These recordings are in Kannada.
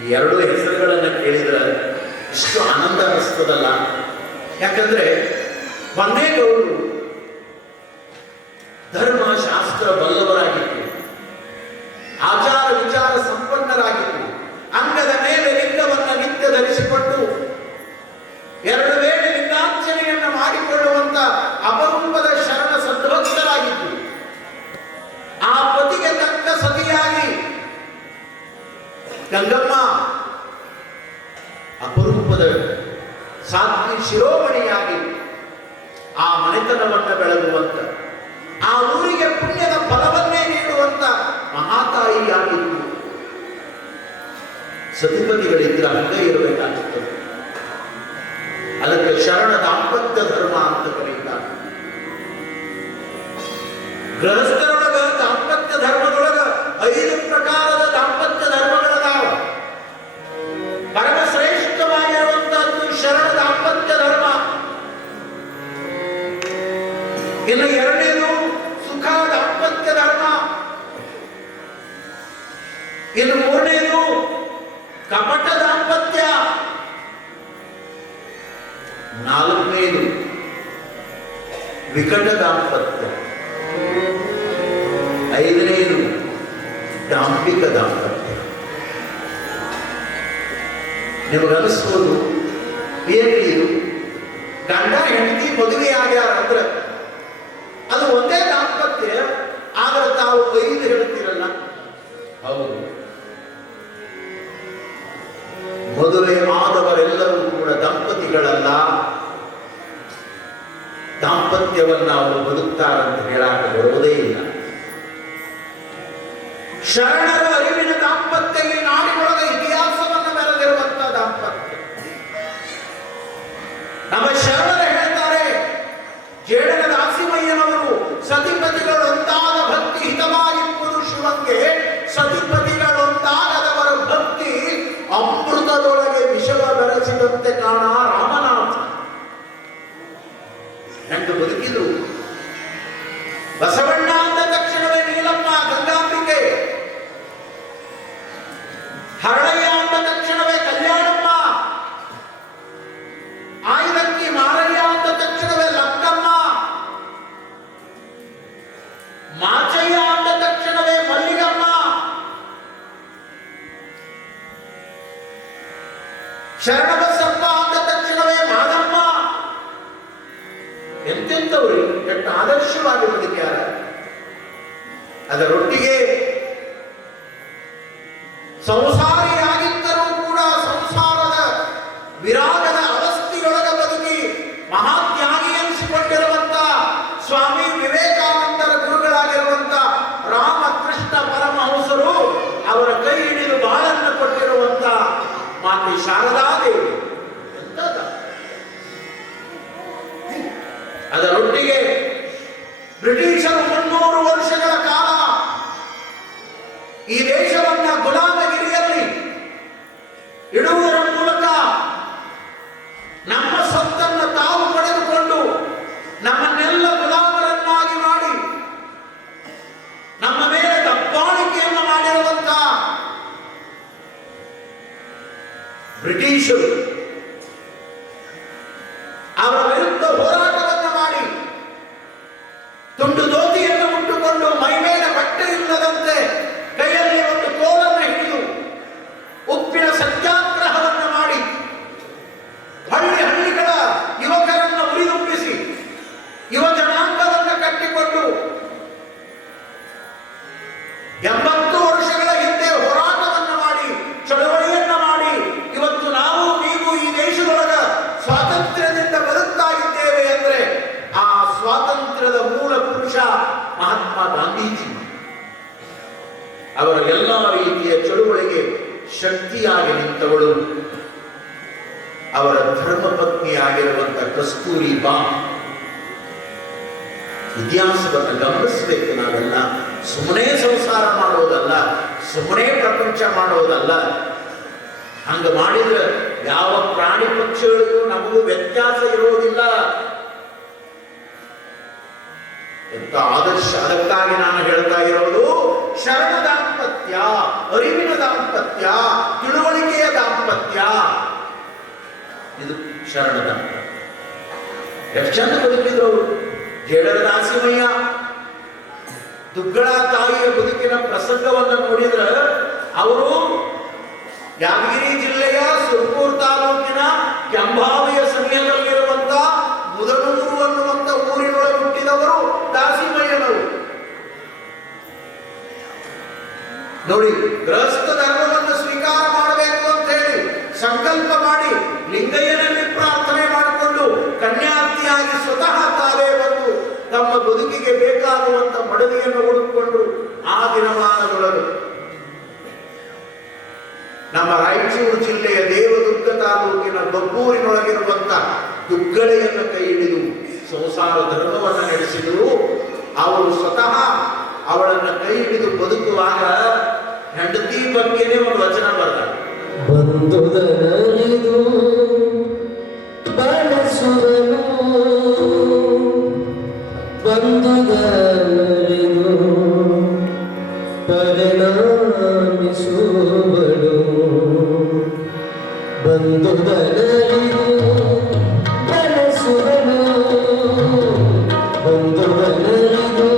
ಈ ಎರಡು ಹೆಸರುಗಳನ್ನು ಕೇಳಿದ್ರೆ ಇಷ್ಟು ಆನಂದ ಅನಿಸ್ತದಲ್ಲ. ಯಾಕಂದ್ರೆ ಬನ್ನೇಗೌಡರು ಧರ್ಮ ಶಾಸ್ತ್ರ ಬಲ್ಲವರಾಗಿತ್ತು, ಆಚಾರ ವಿಚಾರ ಸಂಪನ್ನರಾಗಿತ್ತು. ಅಂಗದ ಮೇಲೆ ಲಿಂಗವನ್ನು ನಿತ್ಯ ಧರಿಸಿಕೊಂಡು 2 ವೇಳೆ ಲಿಂಗಾರ್ಚನೆಯನ್ನು ಮಾಡಿಕೊಳ್ಳುವಂತ ಅಪರೂಪದ ಶರಣ ಸದ್ಭಕ್ತರಾಗಿತ್ತು. ಆ ಪತಿಗೆ ತಕ್ಕ ಸತಿಯಾಗಿ ಗಂಗಮ್ಮ ಅಪರೂಪದ ಸಾಧ್ವಿ ಶಿರೋಮಣಿಯಾಗಿ ಆ ಮನೆತನವನ್ನು ಬೆಳಗುವಂತ, ಆ ಊರಿಗೆ ಪುಣ್ಯದ ಫಲವನ್ನೇ ನೀಡುವಂತ ಮಹಾತಾಯಿಯಾಗಿತ್ತು. ಸತಿಪತಿಗಳಿದ್ರೆ ಹಂಗೆ ಇರಬೇಕಾಗಿತ್ತು. ಅದಕ್ಕೆ ಶರಣ ದಾಂಪತ್ಯ ಧರ್ಮ ಅಂತ ಕರೀತಾರೆ. ಗೃಹಸ್ಥರೊಳಗ ದಾಂಪತ್ಯ ಧರ್ಮದೊಳಗ 5 ಪ್ರಕಾರದ ದಾಂಪತ್ಯ ಧರ್ಮಗಳದಾವ. ಪರಮ ಶ್ರೇಷ್ಠವಾಗಿರುವಂತಹದ್ದು ಶರಣ ದಾಂಪತ್ಯ ಧರ್ಮ. ಇನ್ನು 2ನೇದು ಸುಖ ದಾಂಪತ್ಯ ಧರ್ಮ. ಇನ್ನು 3ನೇದು ಕಪಟ ದಾಂಪತ್ಯ. 4ನೇದು ವಿಕಟ ದಾಂಪತ್ಯ. 5ನೇದು ಡಾಂಬಿಕ ದಾಂಪತ್ಯ. ನಿಮಗನಿಸ್ಬೋದು ಏನ್ರಿ ಇದು, ಗಂಡ ಹೆಂಡತಿ ಮದುವೆ ಆಗ್ಯಾರಂದ್ರೆ ಅದು ಒಂದೇ ದಾಂಪತ್ಯ, ಆದ್ರೆ ತಾವು 5 ಹೇಳ್ತೀರಲ್ಲ. ಹೌದು, ಮದುವೆ ಆದವರೆಲ್ಲರೂ ಕೂಡ ದಂಪತಿಗಳಲ್ಲ, ದಾಂಪತ್ಯವನ್ನ ಅವರು ಬದುಕ್ತಾರಂತ ಹೇಳಾಕ ಬರುವುದೇ ಇಲ್ಲ. ಶರಣರ ಅರಿವಿನ ದಾಂಪತ್ಯ ಈ ನಾಡಿನೊಳಗ ಇತಿಹಾಸವನ್ನು ಮೆರೆದಿರುವಂತಹ ದಾಂಪತ್ಯ. ನಮ್ಮ ಶರಣರು ಹೇಳ್ತಾರೆ, ಜೇಡನ ದಾಸಿಮಯ್ಯನವರು ಸತಿಪತಿಗಳೊಂದಾದ ಭಕ್ತಿ ಹಿತವಾಗಿಪ್ಪುದು ಶಿವಂಗೆ, ಸತಿಪತಿಗಳೊಂದಾಗದವರ ಭಕ್ತಿ ಅಮೃತದೊಳಗೆ ವಿಷವ ಬೆರೆಸಿದಂತೆ ಕಾಣ ರಾಮನಾಥ. ಹೆಂಗ ಬದುಕಿದ್ರು. ಬಸವಣ್ಣ ಅಂದ ತಕ್ಷಣವೇ ನೀಲಮ್ಮ ಗಂಗಾಂಬಿಕೆ, ಹರಳಯ್ಯ ಅಂದ ತಕ್ಷಣವೇ ಕಲ್ಯಾಣಮ್ಮ, ಆಯ್ದಕ್ಕಿ ಮಾರಯ್ಯ ಅಂದ ತಕ್ಷಣವೇ ಲಕ್ಕಮ್ಮ, ಮಾಚಯ್ಯ ಅಂದ ತಕ್ಷಣವೇ ಮಲ್ಲಿಗಮ್ಮ, ಶರಣಬಸಪ್ಪ ಅಂದ ತಕ್ಷಣವೇ ಮಾದಮ್ಮ. ಎಂತೆಂಥವ್ರು ಎಷ್ಟು ಆದರ್ಶವಾಗಿ ಬದುಕ್ಯಾರ. ಅದರೊಟ್ಟಿಗೆ ಸಂಸಾರಿಯಾಗಿದ್ದರೂ ಕೂಡ ಸಂಸಾರದ ವಿರಾಗದ ಅವಸ್ಥೆಯೊಳಗ ಬದುಕಿ ಮಹಾತ್ಯಾಗಿ ಎನಿಸಿಕೊಂಡಿರುವಂತ ಸ್ವಾಮಿ ವಿವೇಕಾನಂದರ ಗುರುಗಳಾಗಿರುವಂತ ರಾಮಕೃಷ್ಣ ಪರಮಹಂಸರು ಅವರ ಕೈ ಹಿಡಿದು ಬಾಳನ್ನು ಕೊಟ್ಟಿರುವಂತ ಮಾತೆ ಶಾರದಾದೇವಿ. ಎಂತದ ಅದರೊಟ್ಟಿಗೆ ಬ್ರಿಟಿಷರು 300 ವರ್ಷಗಳ ಕಾಲ ಈ ದೇಶವನ್ನ ಗುಲಾಮಗಿರಿಯಲ್ಲಿ ಇಡುವುದರ ಮೂಲಕ ನಮ್ಮ ಸೊತ್ತನ್ನು ತಾವು ಪಡೆದುಕೊಂಡು ನಮ್ಮನ್ನೆಲ್ಲ ಗುಲಾಮರನ್ನಾಗಿ ಮಾಡಿ ನಮ್ಮ ಮೇಲೆ ದಬ್ಬಾಳಿಕೆಯನ್ನು ಮಾಡಿರುವಂತ ಬ್ರಿಟಿಷರು ಅವರ ವಿರುದ್ಧ ಹೋರಾಟವನ್ನು ಮಾಡಿ ತುಂಡು ದೋತಿಯನ್ನು ಉಟ್ಟುಕೊಂಡು ಮೈ ಮೇಲೆ ಬಟ್ಟೆ ಇಲ್ಲದಂತೆ ಕೈಯಲ್ಲಿ ಒಂದು ಕೋಲನ್ನು ಹಿಡಿದು ಉಪ್ಪಿನ ಸತ್ಯಾಗ್ರಹವನ್ನು ಮಾಡಿ ಹಳ್ಳಿ ಹಳ್ಳಿಗಳ ಯುವಕರನ್ನು ಉರಿದುಂಬಿಸಿ ಯುವ ಜನಾಂಗವನ್ನು ಕಟ್ಟಿಕೊಂಡು 80 ವರ್ಷಗಳ ಹಿಂದೆ ಹೋರಾಟವನ್ನು ಮಾಡಿ ಚಳವಳಿಯನ್ನ ಮಾಡಿ ಇವತ್ತು ನಾವು ನೀವು ಈ ದೇಶದೊಳಗ ಸ್ವಾತಂತ್ರ್ಯದಿಂದ ಬದುಕ್ತಾ ಇದ್ದೇವೆ ಅಂದ್ರೆ ಆ ಸ್ವಾತಂತ್ರ್ಯದ ಮೂಲ ಪುರುಷ ಮಹಾತ್ಮ ಗಾಂಧೀಜಿ. ಅವರ ಎಲ್ಲ ರೀತಿಯ ಚಳುವಳಿಗೆ ಶಕ್ತಿಯಾಗಿ ನಿಂತವಳು ಅವರ ಧರ್ಮಪತ್ನಿಯಾಗಿರುವಂತ ಕಸ್ತೂರಿ ಬಾ. ಇತಿಹಾಸವನ್ನು ಗಮನಿಸಬೇಕು. ನಾವೆಲ್ಲ ಸುಮ್ಮನೆ ಸಂಸಾರ ಮಾಡೋದಲ್ಲ, ಸುಮ್ಮನೆ ಪ್ರಪಂಚ ಮಾಡೋದಲ್ಲ. ಹಂಗ ಮಾಡಿದ್ರೆ ಯಾವ ಪ್ರಾಣಿ ಪಕ್ಷಿಗಳಿಗೂ ನಮಗೂ ವ್ಯತ್ಯಾಸ ಇರೋದಿಲ್ಲ. ಎಂತ ಆದರ್ಶ. ಅದಕ್ಕಾಗಿ ನಾನು ಹೇಳ್ತಾ ಇರೋದು ಶರಣ ದಾಂಪತ್ಯ, ಅರಿವಿನ ದಾಂಪತ್ಯ, ತಿಳುವಳಿಕೆ ಇದು ಶರಣದ ಎಷ್ಟು ಚಂದ ಬದುಕಿದ್ರು ಅವರು. ಜೇಡರ ದಾಸಿಮಯ್ಯ ದುಗ್ಗಳ ತಾಯಿಯ ಬದುಕಿನ ಪ್ರಸಂಗವನ್ನು ನೋಡಿದ್ರೆ ಅವರು ಯಾದಗಿರಿ ಜಿಲ್ಲೆಯ ಸುರ್ಪುರ್ ತಾಲೂಕಿನ ಕೆಂಭಾವಿಯ ಸಮೀಪದಲ್ಲಿರುವಂತ ಮುದನೂರು ಅನ್ನುವಂತ ಊರಿನೊಳಗೆ ಹುಟ್ಟಿದವರು ದಾಸಿಮಯ್ಯನವರು. ನೋಡಿ, ಗೃಹಸ್ಥ ಧರ್ಮವನ್ನು ಸ್ವೀಕಾರ ಮಾಡಬೇಕು ಅಂತ ಹೇಳಿ ಸಂಕಲ್ಪ ಮಾಡಿ ಲಿಂಗಯ್ಯನಲ್ಲಿ ಪ್ರಾರ್ಥನೆ ಮಾಡಿಕೊಂಡು ಕನ್ಯಾರ್ಥಿಯಾಗಿ ಸ್ವತಃ ತಾವೇ ಬಂದು ತಮ್ಮ ಬದುಕಿಗೆ ಬೇಕಾಗುವಂತ ಮಡದಿಯನ್ನು ಹುಡುಕಿಕೊಂಡು ಆ ದಿನಮಾನದೊಳಗೆ ನಮ್ಮ ರಾಯಚೂರು ಜಿಲ್ಲೆಯ ದೇವದುರ್ಗ ತಾಲೂಕಿನ ಬಬ್ಬೂರಿನೊಳಗಿರುವಂತ ದುಗ್ಗಳೆಯನ್ನು ಕೈ ಹಿಡಿದು ಸಂಸಾರ ಧರ್ಮವನ್ನು ನಡೆಸಿದರು. ಅವರು ಸ್ವತಃ ಅವಳನ್ನು ಕೈ ಹಿಡಿದು ಬದುಕುವಾಗ ಹೆಂಡತಿ ಬಗ್ಗೆನೇ ಒಂದು ವಚನ ಬರ್ತಾರೆ. ಬಂದುದನರಿದು ಬಳಸುವನು, ಬಂದುದನರಿದು ಪರಿಣಾಮಿಸುವಳು, ಬಂದುದನರಿದು ಬಳಸುವನು, ಬಂದುದನರಿದು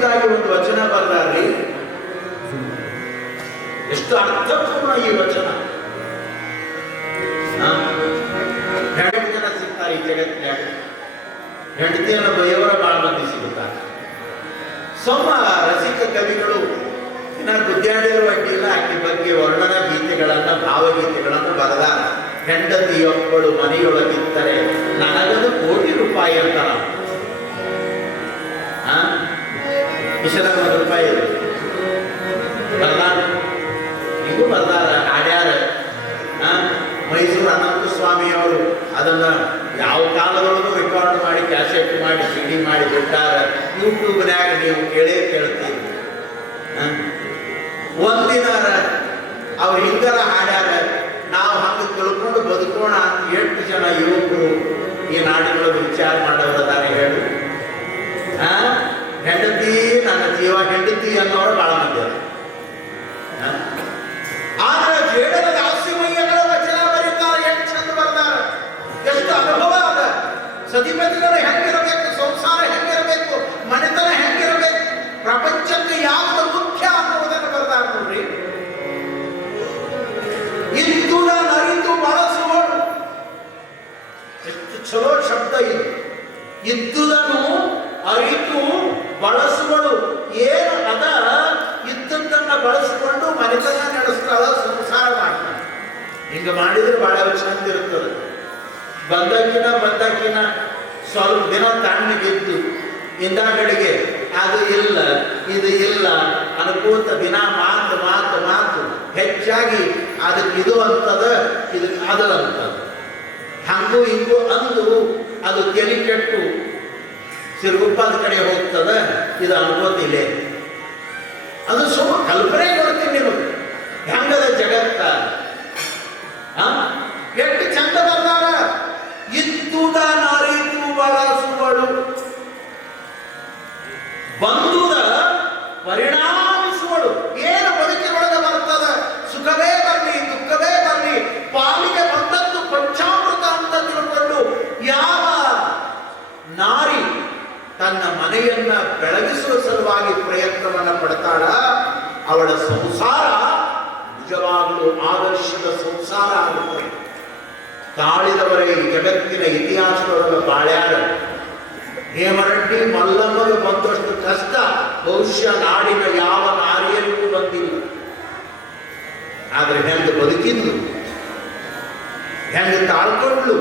ಕುರಿತಾಗಿ ಒಂದು ವಚನ ಬರೆದಾರ್ರಿ. ಎಷ್ಟು ಅರ್ಥಪೂರ್ಣ ಈ ವಚನ. ಎರಡು ಜನ ಸಿಗ್ತಾರೆ ಈ ಜಗತ್ತಿನಾಗ. ಹೆಂಡತಿಯನ್ನು ಬೈಯವರ ಬಾಳ ಮಂದಿ ಸಿಗುತ್ತಾರೆ. ಸೊಮ್ಮ ರಸಿಕ ಕವಿಗಳು ಇನ್ನ ಗುದ್ದಾಡಿರುವ ಅಡ್ಡಿಲ್ಲ ಆಕೆ ಬಗ್ಗೆ ವರ್ಣನ ಗೀತೆಗಳನ್ನ ಭಾವಗೀತೆಗಳನ್ನು ಬರೆದಾರ. ಹೆಂಡತಿಯೊಬ್ಬಳು ಮನೆಯೊಳಗಿದ್ದರೆ ನನಗದು ಕೋಟಿ ರೂಪಾಯಿ ಅಂತ. ಇಷ್ಟೊಂದು ರೂಪಾಯಿ ಇದೆ ಬರ್ದಾರ. ಇದು ಬರ್ದಾರ ಹಾಡ್ಯಾರ. ಮೈಸೂರು ಅನಂತ ಸ್ವಾಮಿ ಅವರು ಅದನ್ನ ಯಾವ ಕಾಲದೊಳಗೂ ರೆಕಾರ್ಡ್ ಮಾಡಿ ಕ್ಯಾಸೆಟ್ ಮಾಡಿ ಸಿಡಿ ಮಾಡಿ ಬಿಟ್ಟಾರ. ಯೂಟ್ಯೂಬ್ನ್ಯಾಗ ನೀವು ಕೇಳ್ತೀರಿ. ಒಂದಿನ ಅವ್ರು ಹಿಂಗರ ಹಾಡ್ಯಾರ, ನಾವು ಹಂಗೆ ತಿಳ್ಕೊಂಡು ಬದುಕೋಣ ಅಂತ 8 ಜನ ಯುವಕರು ಈ ನಾಡಿನೊಳಗೆ ವಿಚಾರ ಮಾಡೋದಾರೆ. ಹೇಳು, ಹೆಂಡತಿ ನನ್ನ ಜೀವ, ಹೆಂಡತಿ ಅನ್ನೋರು ಬಹಳ ಮಂದಿ. ಆದ್ರೆ ಜೇಡರ ದಾಸಿಮಯ್ಯಗಳ ವಚನ ಬರೀತಾರೆ. ಎಷ್ಟು ಚಂದ ಬರ್ದಾರ, ಎಷ್ಟು ಅನುಭವ ಅದ. ಸತಿಪತಿಗಳು ಹೆಂಗಿರಬೇಕು, ಸಂಸಾರ ಹೆಂಗಿರಬೇಕು, ಮನೆತನ ಹೆಂಗಿರಬೇಕು, ಪ್ರಪಂಚಕ್ಕೆ ಯಾವುದು ಮುಖ್ಯ ಅನ್ನುವುದನ್ನು ಬರ್ದಾರ ನೋಡ್ರಿ. ಇದ್ದುದ ನರಿತು ಬಳಸುವಳು, ಎಷ್ಟು ಚಲೋ ಶಬ್ದ ಇದು. ಇದ್ದುದನ್ನು ಅರಿತು ಬಳಸುವಳು. ಏನು ಅದ ಇದ್ದದ್ದನ್ನ ಬಳಸಿಕೊಂಡು ಮನೆತನ ನಡೆಸ್ತಾಳ, ಸಂಸಾರ ಮಾಡ್ತಾಳೆ. ಹಿಂಗ ಮಾಡಿದ್ರೆ ಬಹಳ ಚಂದ ಇರ್ತದೆ. ಬಂದಾಕಿನ ಸ್ವಲ್ಪ ದಿನ ತಣ್ಣಗಿದ್ದು ಇಂದಾಗಡೆಗೆ ಅದು ಇಲ್ಲ ಇದು ಇಲ್ಲ ಅನ್ಕೋತ ದಿನ ಮಾತು ಮಾತು ಮಾತು ಹೆಚ್ಚಾಗಿ ಅದಕ್ಕೆ ಇದು ಅಂತದ, ಇದಕ್ಕೆ ಅದು ಅಂತದ, ಹಂಗೂ ಹಿಂಗೂ ಅಂದು ಅದು ತೆಲಿ ಕೆಟ್ಟು ಸಿರುಗುಪ್ಪದ ಕಡೆ ಹೋಗ್ತದ. ಇದು ಅನ್ಕೋತಿಲ್ಲ. ಅದು ಸುಮ್ಮ ಕಲ್ಪನೆ ಕೊಡ್ತೀನಿ ನಿಮಗೆ. ಹೆಂಗದ ಜಗತ್ತ ಎಷ್ಟು ಚಂದ ಬರ್ದಾರ. ಇದ್ದುದ ನಾರಿತು ಬಳಸುವಳು, ಬಂದುದ ಪರಿಣಾಮಿಸುವಳು. ಏನು ಬದುಕಿನೊಳಗೆ ಬರ್ತದ, ಸುಖವೇ ಬರಲಿ ದುಃಖವೇ ಬರಲಿ, ಪಾಲಿಗೆ ಬಂದದ್ದು ಪಂಚಾಮೃತ ಅಂತ ತಿಳ್ಕೊಂಡು ಯಾವ ನಾರಿ ತನ್ನ ಮನೆಯನ್ನ ಬೆಳಗಿಸುವ ಸಲುವಾಗಿ ಪ್ರಯತ್ನವನ್ನ ಪಡ್ತಾಳ, ಅವಳ ಸಂಸಾರ ನಿಜವಾಗಲೂ ಆದರ್ಶದ ಸಂಸಾರ ಆಗುತ್ತದೆ. ತಾಳಿದವರೇ ಈ ಜಗತ್ತಿನ ಇತಿಹಾಸದೊಳಗೆ ಬಾಳ್ಯಾರ. ಹೇಮರೆಡ್ಡಿ ಮಲ್ಲಮ್ಮಗೆ ಬಂದಷ್ಟು ಕಷ್ಟ ಬಹುಶಃ ನಾಡಿನ ಯಾವ ನಾರಿಯರಿಗೂ ಬಂದಿಲ್ಲ. ಆದ್ರೆ ಹೆಂಗೆ ಬದುಕಿದ್ಲು, ಹೆಂಗೆ ತಾಳ್ಕೊಂಡ್ಲು.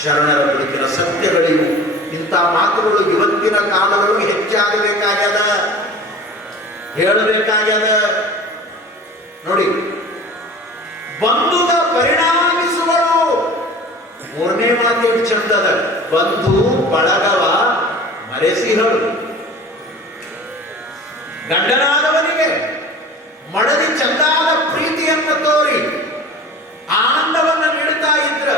ಶರಣರ ಬದುಕಿನ ಸತ್ಯಗಳಿವು. ಇಂಥ ಮಾತುಗಳು ಇವತ್ತಿನ ಕಾಲದೊಳಗೆ ಹೆಚ್ಚಾಗಬೇಕಾಗ್ಯದ, ಹೇಳಬೇಕಾಗ್ಯದ. ನೋಡಿ, ಬಂಧುದ ಪರಿಣಾಮಿಸುವಳು. 3ನೇ ಮಾತು ಚಂದದ. ಬಂಧು ಬಳಗವ ಮರೆಸಿಹಳು. ಗಂಡನಾದವನಿಗೆ ಮಡದಿ ಚಂದಾದ ಪ್ರೀತಿಯನ್ನು ತೋರಿ ಆನಂದವನ್ನು ನೀಡುತ್ತಾ ಇದ್ರ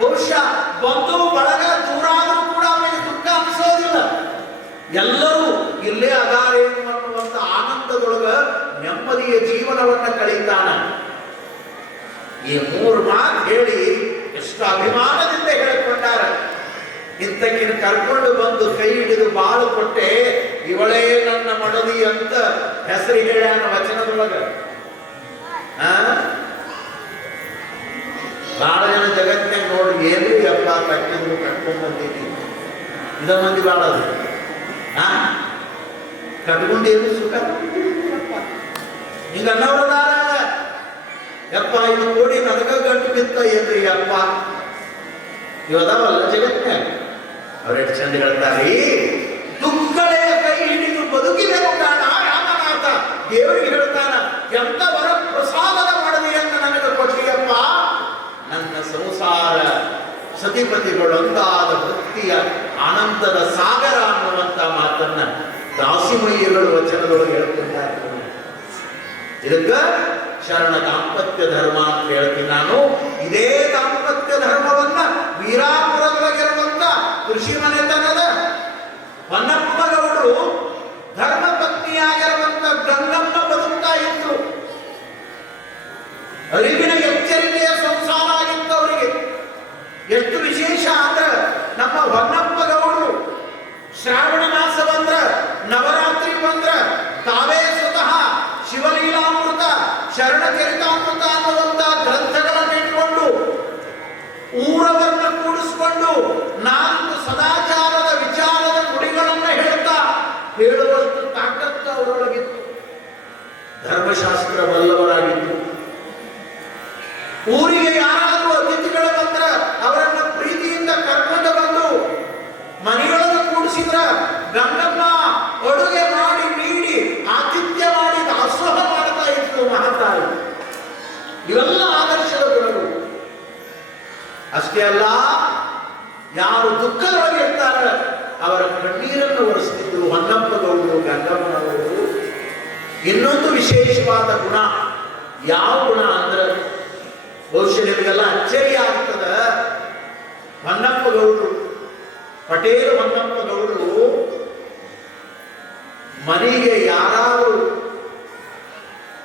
ಬಹುಶಃ ಬಂಧು ಬಳಗ ದೂರ ಆದರೂ ಕೂಡ ಅವನಿಗೆ ದುಃಖ ಅನಿಸೋದಿಲ್ಲ. ಎಲ್ಲರೂ ಇಲ್ಲೇ ಅದಾರೇನು ಅನ್ನುವಂಥ ಆನಂದದೊಳಗ ನೆಮ್ಮದಿಯ ಜೀವನವನ್ನ ಕಳೀತಾನ. ಈ 3 ಮಾತು ಹೇಳಿ ಎಷ್ಟು ಅಭಿಮಾನದಿಂದ ಹೇಳಿಕೊಂಡಾರ. ಇಂತಕ್ಕಿನ ಕರ್ಕೊಂಡು ಬಂದು ಕೈ ಹಿಡಿದು ಬಾಳು ಕೊಟ್ಟೆ, ಇವಳೇ ನನ್ನ ಮಡದಿ ಅಂತ ಹೆಸರು ಹೇಳ್ಯಾನ ವಚನದೊಳಗ. ಬಹಳ ಜನ ಜಗತ್ತಿನಾಗ ನೋಡಿ, ಏನು ಅಪ್ಪ ಕಟ್ಟಿದ್ರು ಕಟ್ಕೊಂಡ್ ಬಂದೀನಿ, ಇದ ಮಂದಿ ಬಾಳ ಕಟ್ಕೊಂಡೇನು ಸುಖ ಹಿಂಗ ಅನ್ನೋರದಾರ. ಯಪ್ಪ ಇದು ಕೋಡಿ ನನಗ ಗಂಟು ಬಿತ್ತ ಏನ್ರಿ ಅಪ್ಪ, ಇವದವಲ್ಲ ಜಗತ್ತಿನಾಗ. ಅವ್ರೆಷ್ಟು ಚಂದ ಹೇಳ್ತಾರೀ. ದುಃಖಳೆ ಕೈ ಹಿಡಿದು ಬದುಕಿದೆನು ಕಾಣ ರಾಮನಾಥ. ದೇವರಿಗೆ ಹೇಳ್ತಾನ, ಎಂತ ವರ ಪ್ರಸಾದದ ಮಡದಿಯನ್ನು ನನಗೆ ಕೊಟ್ಟಿಯಪ್ಪ. ನನ್ನ ಸಂಸಾರ ಸತಿಪತಿಗಳೊಂದಾದ ಭಕ್ತಿಯ ಆನಂದದ ಸಾಗರ ಅನ್ನುವಂತ ಮಾತನ್ನ ದಾಸಿಮಯ್ಯಗಳು ವಚನದೊಳಗೆ ಹೇಳ್ತಿದ್ದಾರೆ. ಇದಕ್ಕ ಶರಣ ದಾಂಪತ್ಯ ಧರ್ಮ ಅಂತ ಹೇಳ್ತೀನಿ ನಾನು. ಇದೇ ದಾಂಪತ್ಯ ಧರ್ಮವನ್ನ ವೀರಾಪುರದೊಳಗಿರುವಂತ ಕೃಷಿ ಮನೆತನದ ಹೊನ್ನಪ್ಪಗೌಡರು ಧರ್ಮ ಪತ್ನಿಯಾಗಿರುವಂತ ಗಂಗಮ್ಮ ಬದುಕ್ತಾ ಇತ್ತು. ಅರಿವಿನ ಎಚ್ಚರಿಕೆಯ ಸಂಸಾರ ಆಗಿತ್ತು ಅವರಿಗೆ. ಎಷ್ಟು ವಿಶೇಷ ಅಂದ್ರೆ ನಮ್ಮ ಹೊನ್ನಪ್ಪಗೌಡರು ಶ್ರಾವಣ ಮಾಸ ಬಂದ್ರ ಪಂಚಾಮೃತ ಅನ್ನುವಂತ ಗ್ರಂಥಗಳನ್ನು ಇಟ್ಕೊಂಡು ಊರವರನ್ನ ಕೂಡಿಸ್ಕೊಂಡು 4 ಸದಾಚಾರದ ವಿಚಾರದ ನುಡಿಗಳನ್ನ ಹೇಳುವಷ್ಟು ತಾಕತ್ತು ಅವರೊಳಗಿತ್ತು. ಧರ್ಮಶಾಸ್ತ್ರ ಬಲ್ಲವರಾಗಿತ್ತು. ಊರಿಗೆ ಯಾರಾದರೂ ಅತಿಥಿಗಳು ಬಂದ್ರೆ ಅವರನ್ನ ಪ್ರೀತಿಯಿಂದ ಕರ್ಕೊಂಡು ಬಂದು ಮನೆಯೊಳಗೆ ಕೂಡಿಸಿದ್ರ ಗಂಗಮ್ಮ ಅಡುಗೆ ಮಾಡಿ ನೀಡಿ ಆತಿಥ್ಯ ಮಾಡಿ ದಾಸೋಹ ಮಾಡ್ತಾ ಇತ್ತು ಮಹಾತಾಯಿ. ಇವೆಲ್ಲ ಆದರ್ಶದ ಗುಣಗಳು. ಅಷ್ಟೇ ಅಲ್ಲ, ಯಾರು ದುಃಖದೊಳಗೆ ಇರ್ತಾರೆ ಅವರ ಕಣ್ಣೀರನ್ನು ಒರೆಸ್ತಿದ್ರು ಹೊನ್ನಪ್ಪಗೌಡರು, ಗಂಗಮ್ಮನವರು. ಇನ್ನೊಂದು ವಿಶೇಷವಾದ ಗುಣ ಯಾವ ಗುಣ ಅಂದ್ರೆ ಬಹುಶಃ ನಿಮಗೆಲ್ಲ ಅಚ್ಚರಿ ಆಗ್ತದ. ಹೊನ್ನಪ್ಪಗೌಡರು, ಪಟೇಲ್ ಹೊನ್ನಪ್ಪಗೌಡರು ಮನೆಗೆ ಯಾರಾದರೂ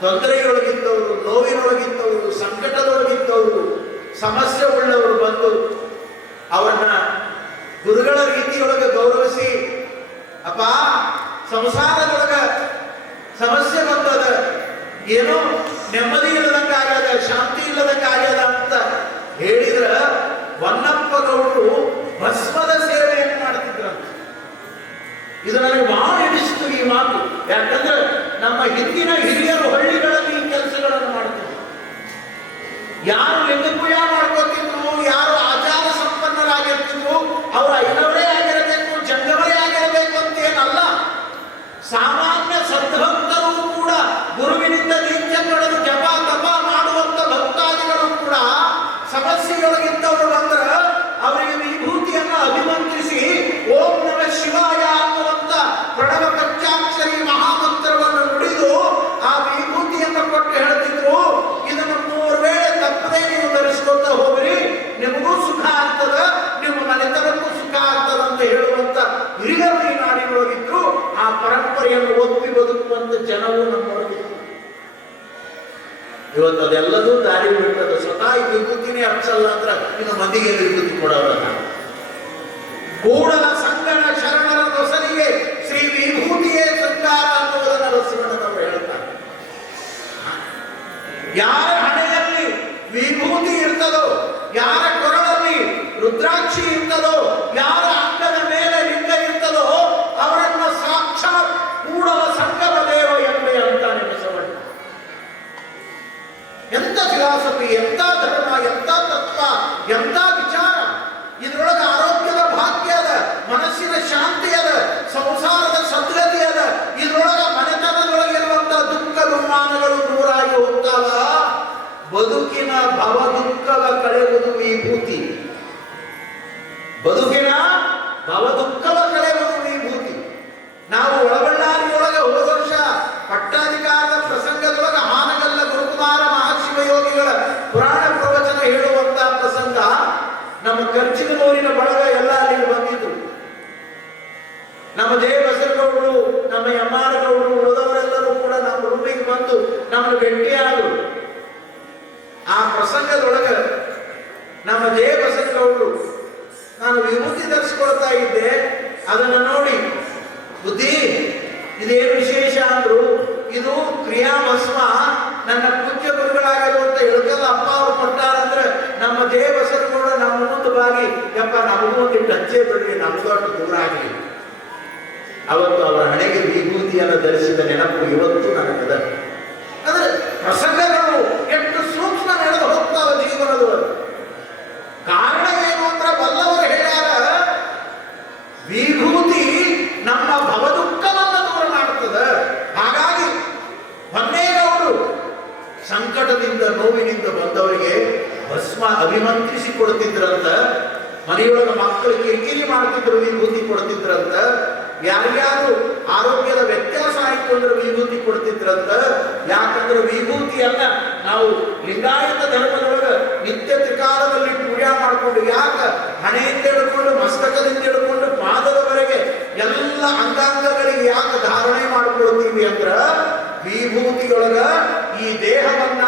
ತೊಂದರೆಯೊಳಗಿದ್ದವರು, ನೋವಿನೊಳಗಿದ್ದವರು, ಸಂಕಟದೊಳಗಿದ್ದವರು, ಸಮಸ್ಯೆ ಉಳ್ಳವರು ಬಂದು ಅವರನ್ನ ಗುರುಗಳ ರೀತಿಯೊಳಗೆ ಗೌರವಿಸಿ, ಅಪ್ಪ ಸಂಸಾರದೊಳಗ ಸಮಸ್ಯೆ ಬಂದದ, ಏನೋ ನೆಮ್ಮದಿ ಇಲ್ಲದಂಗಾಗ್ಯದ, ಶಾಂತಿ ಇಲ್ಲದಂಗಾಗ್ಯದ ಅಂತ ಹೇಳಿದ್ರ ಹೊನ್ನಪ್ಪಗೌಡರು ಭಸ್ಮದ ಸೇವೆಯನ್ನು ಮಾಡ್ತಿದ್ರಂತ. ಇದು ನನಗೆ ಬಹಳ ಇಡಿಸಿತು ಈ ಮಾತು. ಯಾಕಂದ್ರೆ ನಮ್ಮ ಹಿಂದಿನ ಹಿರಿಯರು ಹಳ್ಳಿಗಳಲ್ಲಿ ಈ ಕೆಲಸಗಳನ್ನು ಮಾಡ್ತಿದ್ರು. ಯಾರು ಲಿಂಗ ಪೂಜೆ ಮಾಡ್ಕೋತಿದ್ರು, ಯಾರು ಆಚಾರ ಸಂಪನ್ನರಾಗಿರ್ತಿದ್ರು, ಅವರು ಐನವರೇ ಆಗಿರಬೇಕು, ಜಂಗಮರೇ ಆಗಿರಬೇಕು ಅಂತೇನಲ್ಲ. ಸಾಮಾನ್ಯ ಸದ್ಭಕ್ತರು ಕೂಡ ಗುರುವಿನಿಂದ ದೀಕ್ಷೆ ಪಡೆದು ಜಪ ತಪ ಮಾಡುವಂತ ಭಕ್ತಾದಿಗಳು ಕೂಡ ಸಮಸ್ಯೆಯೊಳಗಿದ್ದವರು ಬಂದ್ರೆ ಅವರಿಗೆ ವಿಭೂತಿಯನ್ನು ಅಭಿಮಂತ್ರಿಸಿ ಓಂ ನಮ ಶಿವಾಯ ಅನ್ನುವಂತ ಪ್ರಣವ ಪಂಚಾಕ್ಷರಿ ಮಹಾಮಂತ್ರವನ್ನು ನುಡಿದು ಆ ವಿಭೂತಿಯನ್ನು ಕೊಟ್ಟು ಹೇಳ್ತಿದ್ರು, ಇದನ್ನು 3 ವೇಳೆ ತಪ್ಪದೇ ನೀವು ಧರಿಸ್ಕೊತ ಹೋಗ್ರಿ, ನಿಮಗೂ ಸುಖ ಆಗ್ತದ, ನಿಮ್ಮ ಮನೆತನಕ್ಕೂ ಸುಖ ಆಗ್ತದ ಅಂತ ಹೇಳುವಂತ ಹಿರಿಯರು ಈ ನಾಡಿನೊಳಗಿದ್ರು. ಆ ಪರಂಪರೆಯನ್ನು ಒಪ್ಪಿ ಬದುಕುವಂತ ಜನವು ನಮ್ಮೊಳಗಿದ್ರು. ಇವತ್ತು ಅದೆಲ್ಲದೂ ದಾರಿ ಬಿಟ್ಟದ. ಸ್ವತಃ ಈ ವಿಭೂತಿನೇ ಹಚ್ಚಲ್ಲ ಅಂದ್ರೆ ಇನ್ನು ಮಂದಿಗೆ ವಿಭೂತಿ ಕೊಡೋಲ್ಲ. ಕೂಡಲ ಸಂಗಣ ಶರಣರ ದೊಸಲಿಗೆ ಶ್ರೀ ವಿಭೂತಿಯೇ ಸಂಗಾರ ಅನ್ನುವುದನ್ನು ಬಸವಣ್ಣನವರು ಹೇಳ್ತಾರೆ. ಯಾರ ಹಣೆಯಲ್ಲಿ ವಿಭೂತಿ ಇರ್ತದೋ, ಯಾರ ಕೊರಳಲ್ಲಿ ರುದ್ರಾಕ್ಷಿ ಇರ್ತದೋ, ಯಾರ ಅಂಗದ ಮೇಲೆ ಲಿಂಗ ಇರ್ತದೋ ಅವರನ್ನ ಸಾಕ್ಷಾತ್ ಕೂಡಲ ಸಂಗಮ ದೇವ ಎಂಬೆ ಅಂತಾನೆ ಬಸವಣ್ಣ. ಎಂತ ಫಿಲಾಸಫಿ, ಎಂತ ಧರ್ಮ, ಎಂತ ತತ್ವ, ಎಂತ ವಿಚಾರ! ಇದರೊಳಗೆ ಆರೋಗ್ಯದ ಭಾಗ್ಯ ಅದ, ಮನಸ್ಸಿನ ಶಾಂತಿ ಅದ, ಸಂಸಾರದ ಸದ್ಗತಿ ಅದ. ಇದರೊಳಗೆ ಮನೆತನದೊಳಗಿರುವಂತ ದುಃಖ ದುಮ್ಮಾನಗಳು ದೂರಾಗಿ ಹೋಗ್ತಾವ. ಬದುಕಿನ ಭವ ದುಃಖವ ಕಳೆಯುವುದು ವಿಭೂತಿ. ಬದುಕಿನ ಭವ ದುಃಖವ ಕಳೆಯುವುದು ವಿಭೂತಿ. ನಾವು ಒಳಬಳ್ಳಾರಿಯೊಳಗೆ ಹೋದ ವರ್ಷ ಪಟ್ಟಾಧಿಕಾರದ ಪ್ರಸಂಗದೊಳಗೆ ಹಾನಗಲ್ಲ ಗುರುಕುಮಾರ ಮಹಾಶಿವಯೋಗಿಗಳ ಪುರಾಣ ಪ್ರವಚನ ಹೇಳುವಂತ ಪ್ರಸಂಗ ನಮ್ಮ ಖರ್ಚಿನೂರಿನ ಬಳಗ ಎಲ್ಲ ಅಲ್ಲಿಗೆ ಬಂದಿದ್ರು. ನಮ್ಮ ಬಸರಗೌಡರು, ನಮ್ಮ ಎಮ್ಮಾರಗೌಡರು, ಉಳಿದವರೆಲ್ಲರೂ ಕೂಡ ನಮ್ಮ ರೂಮಿಗೆ ಬಂದು ನಮ್ಮನ್ನು ಭೇಟಿಯಾದರು. ಆ ಪ್ರಸಂಗದೊಳಗೆ ನಮ್ಮ ಬಸರಗೌಡರು, ನಾನು ವಿಭೂತಿ ಧರಿಸ್ಕೊಳ್ತಾ ಇದ್ದೆ, ಅದನ್ನು ನೋಡಿ ಬುದ್ಧಿ ಇದೇನು ವಿಶೇಷ ಅಂದ್ರು. ಇದು ಕ್ರಿಯಾ ಭಸ್ಮ ನನ್ನ ಪೂಜ್ಯ ಗುರುಗಳಾಗಲು ಅಂತ ಇಳಕಲ್ಲ ಅಪ್ಪ ಅವರು ಕೊಟ್ಟಾರಂದ್ರೆ ನಮ್ಮ ಬಸರಗೌಡ ನಮ್ಮ ಮುಂದೆ ಬಾಗಿ, ಯಪ್ಪ ನಮಗೂ ಒಂದಿಟ್ಟು ಹಚ್ಚೆ ಬಿಡ್ರಿ, ನಮ್ದು ಅಷ್ಟು ದೂರ ಆಗಲಿ. ಅವತ್ತು ಅವರ ಹಣೆಗೆ ವಿಭೂತಿಯನ್ನು ಧರಿಸಿದ ನೆನಪು ಇವತ್ತು ನನಗದ. ಅಂದ್ರೆ ಪ್ರಸಂಗಗಳು ಎಷ್ಟು ಸೂಕ್ಷ್ಮ ನಡೆದು ಹೋಗ್ತಾವ ಜೀವನದವರು. ಕಾರಣ ಏನು ಅಂದ್ರೆ ಬಲ್ಲವರು ಹೇಳ್ಯಾರ, ವಿಭೂತಿ ನಮ್ಮ ಭವದುಃಖವನ್ನು ದೂರ ಮಾಡುತ್ತದೆ. ಹಾಗಾಗಿ ಹೊನ್ನೇಗೌಡರು ಸಂಕಟದಿಂದ ನೋವಿನಿಂದ ಬಂದವರಿಗೆ ಭಸ್ಮ ಅಭಿಮಂತ್ರಿಸಿ ಕೊಡ್ತಿದ್ರಂತ. ಮನೆಯೊಳಗೆ ಮಕ್ಕಳು ಕಿರಿಕಿರಿ ಮಾಡ್ತಿದ್ರು, ವಿಭೂತಿ ಕೊಡ್ತಿದ್ರಂತ. ಯಾರ್ಯಾರು ಆರೋಗ್ಯದ ವ್ಯತ್ಯಾಸ ಆಯ್ತು ಅಂದ್ರೆ ವಿಭೂತಿ ಕೊಡ್ತಿದ್ರಂತ. ಯಾಕಂದ್ರೆ ವಿಭೂತಿಯನ್ನ ನಾವು ಲಿಂಗಾಯತ ಧರ್ಮದೊಳಗೆ ನಿತ್ಯ ತ್ರಿಕಾಲದಲ್ಲಿ ಪೂಜಾ ಮಾಡಿಕೊಂಡು, ಯಾಕೆ ಹಣೆಯಿಂದ ಹಿಡ್ಕೊಂಡು ಮಸ್ತಕದಿಂದ ಹಿಡ್ಕೊಂಡು ಪಾದದವರೆಗೆ ಎಲ್ಲ ಅಂಗಾಂಗಗಳಿಗೆ ಯಾಕೆ ಧಾರಣೆ ಮಾಡಿಕೊಳ್ತೀವಿ ಅಂದ್ರ ವಿಭೂತಿಯೊಳಗ ಈ ದೇಹವನ್ನ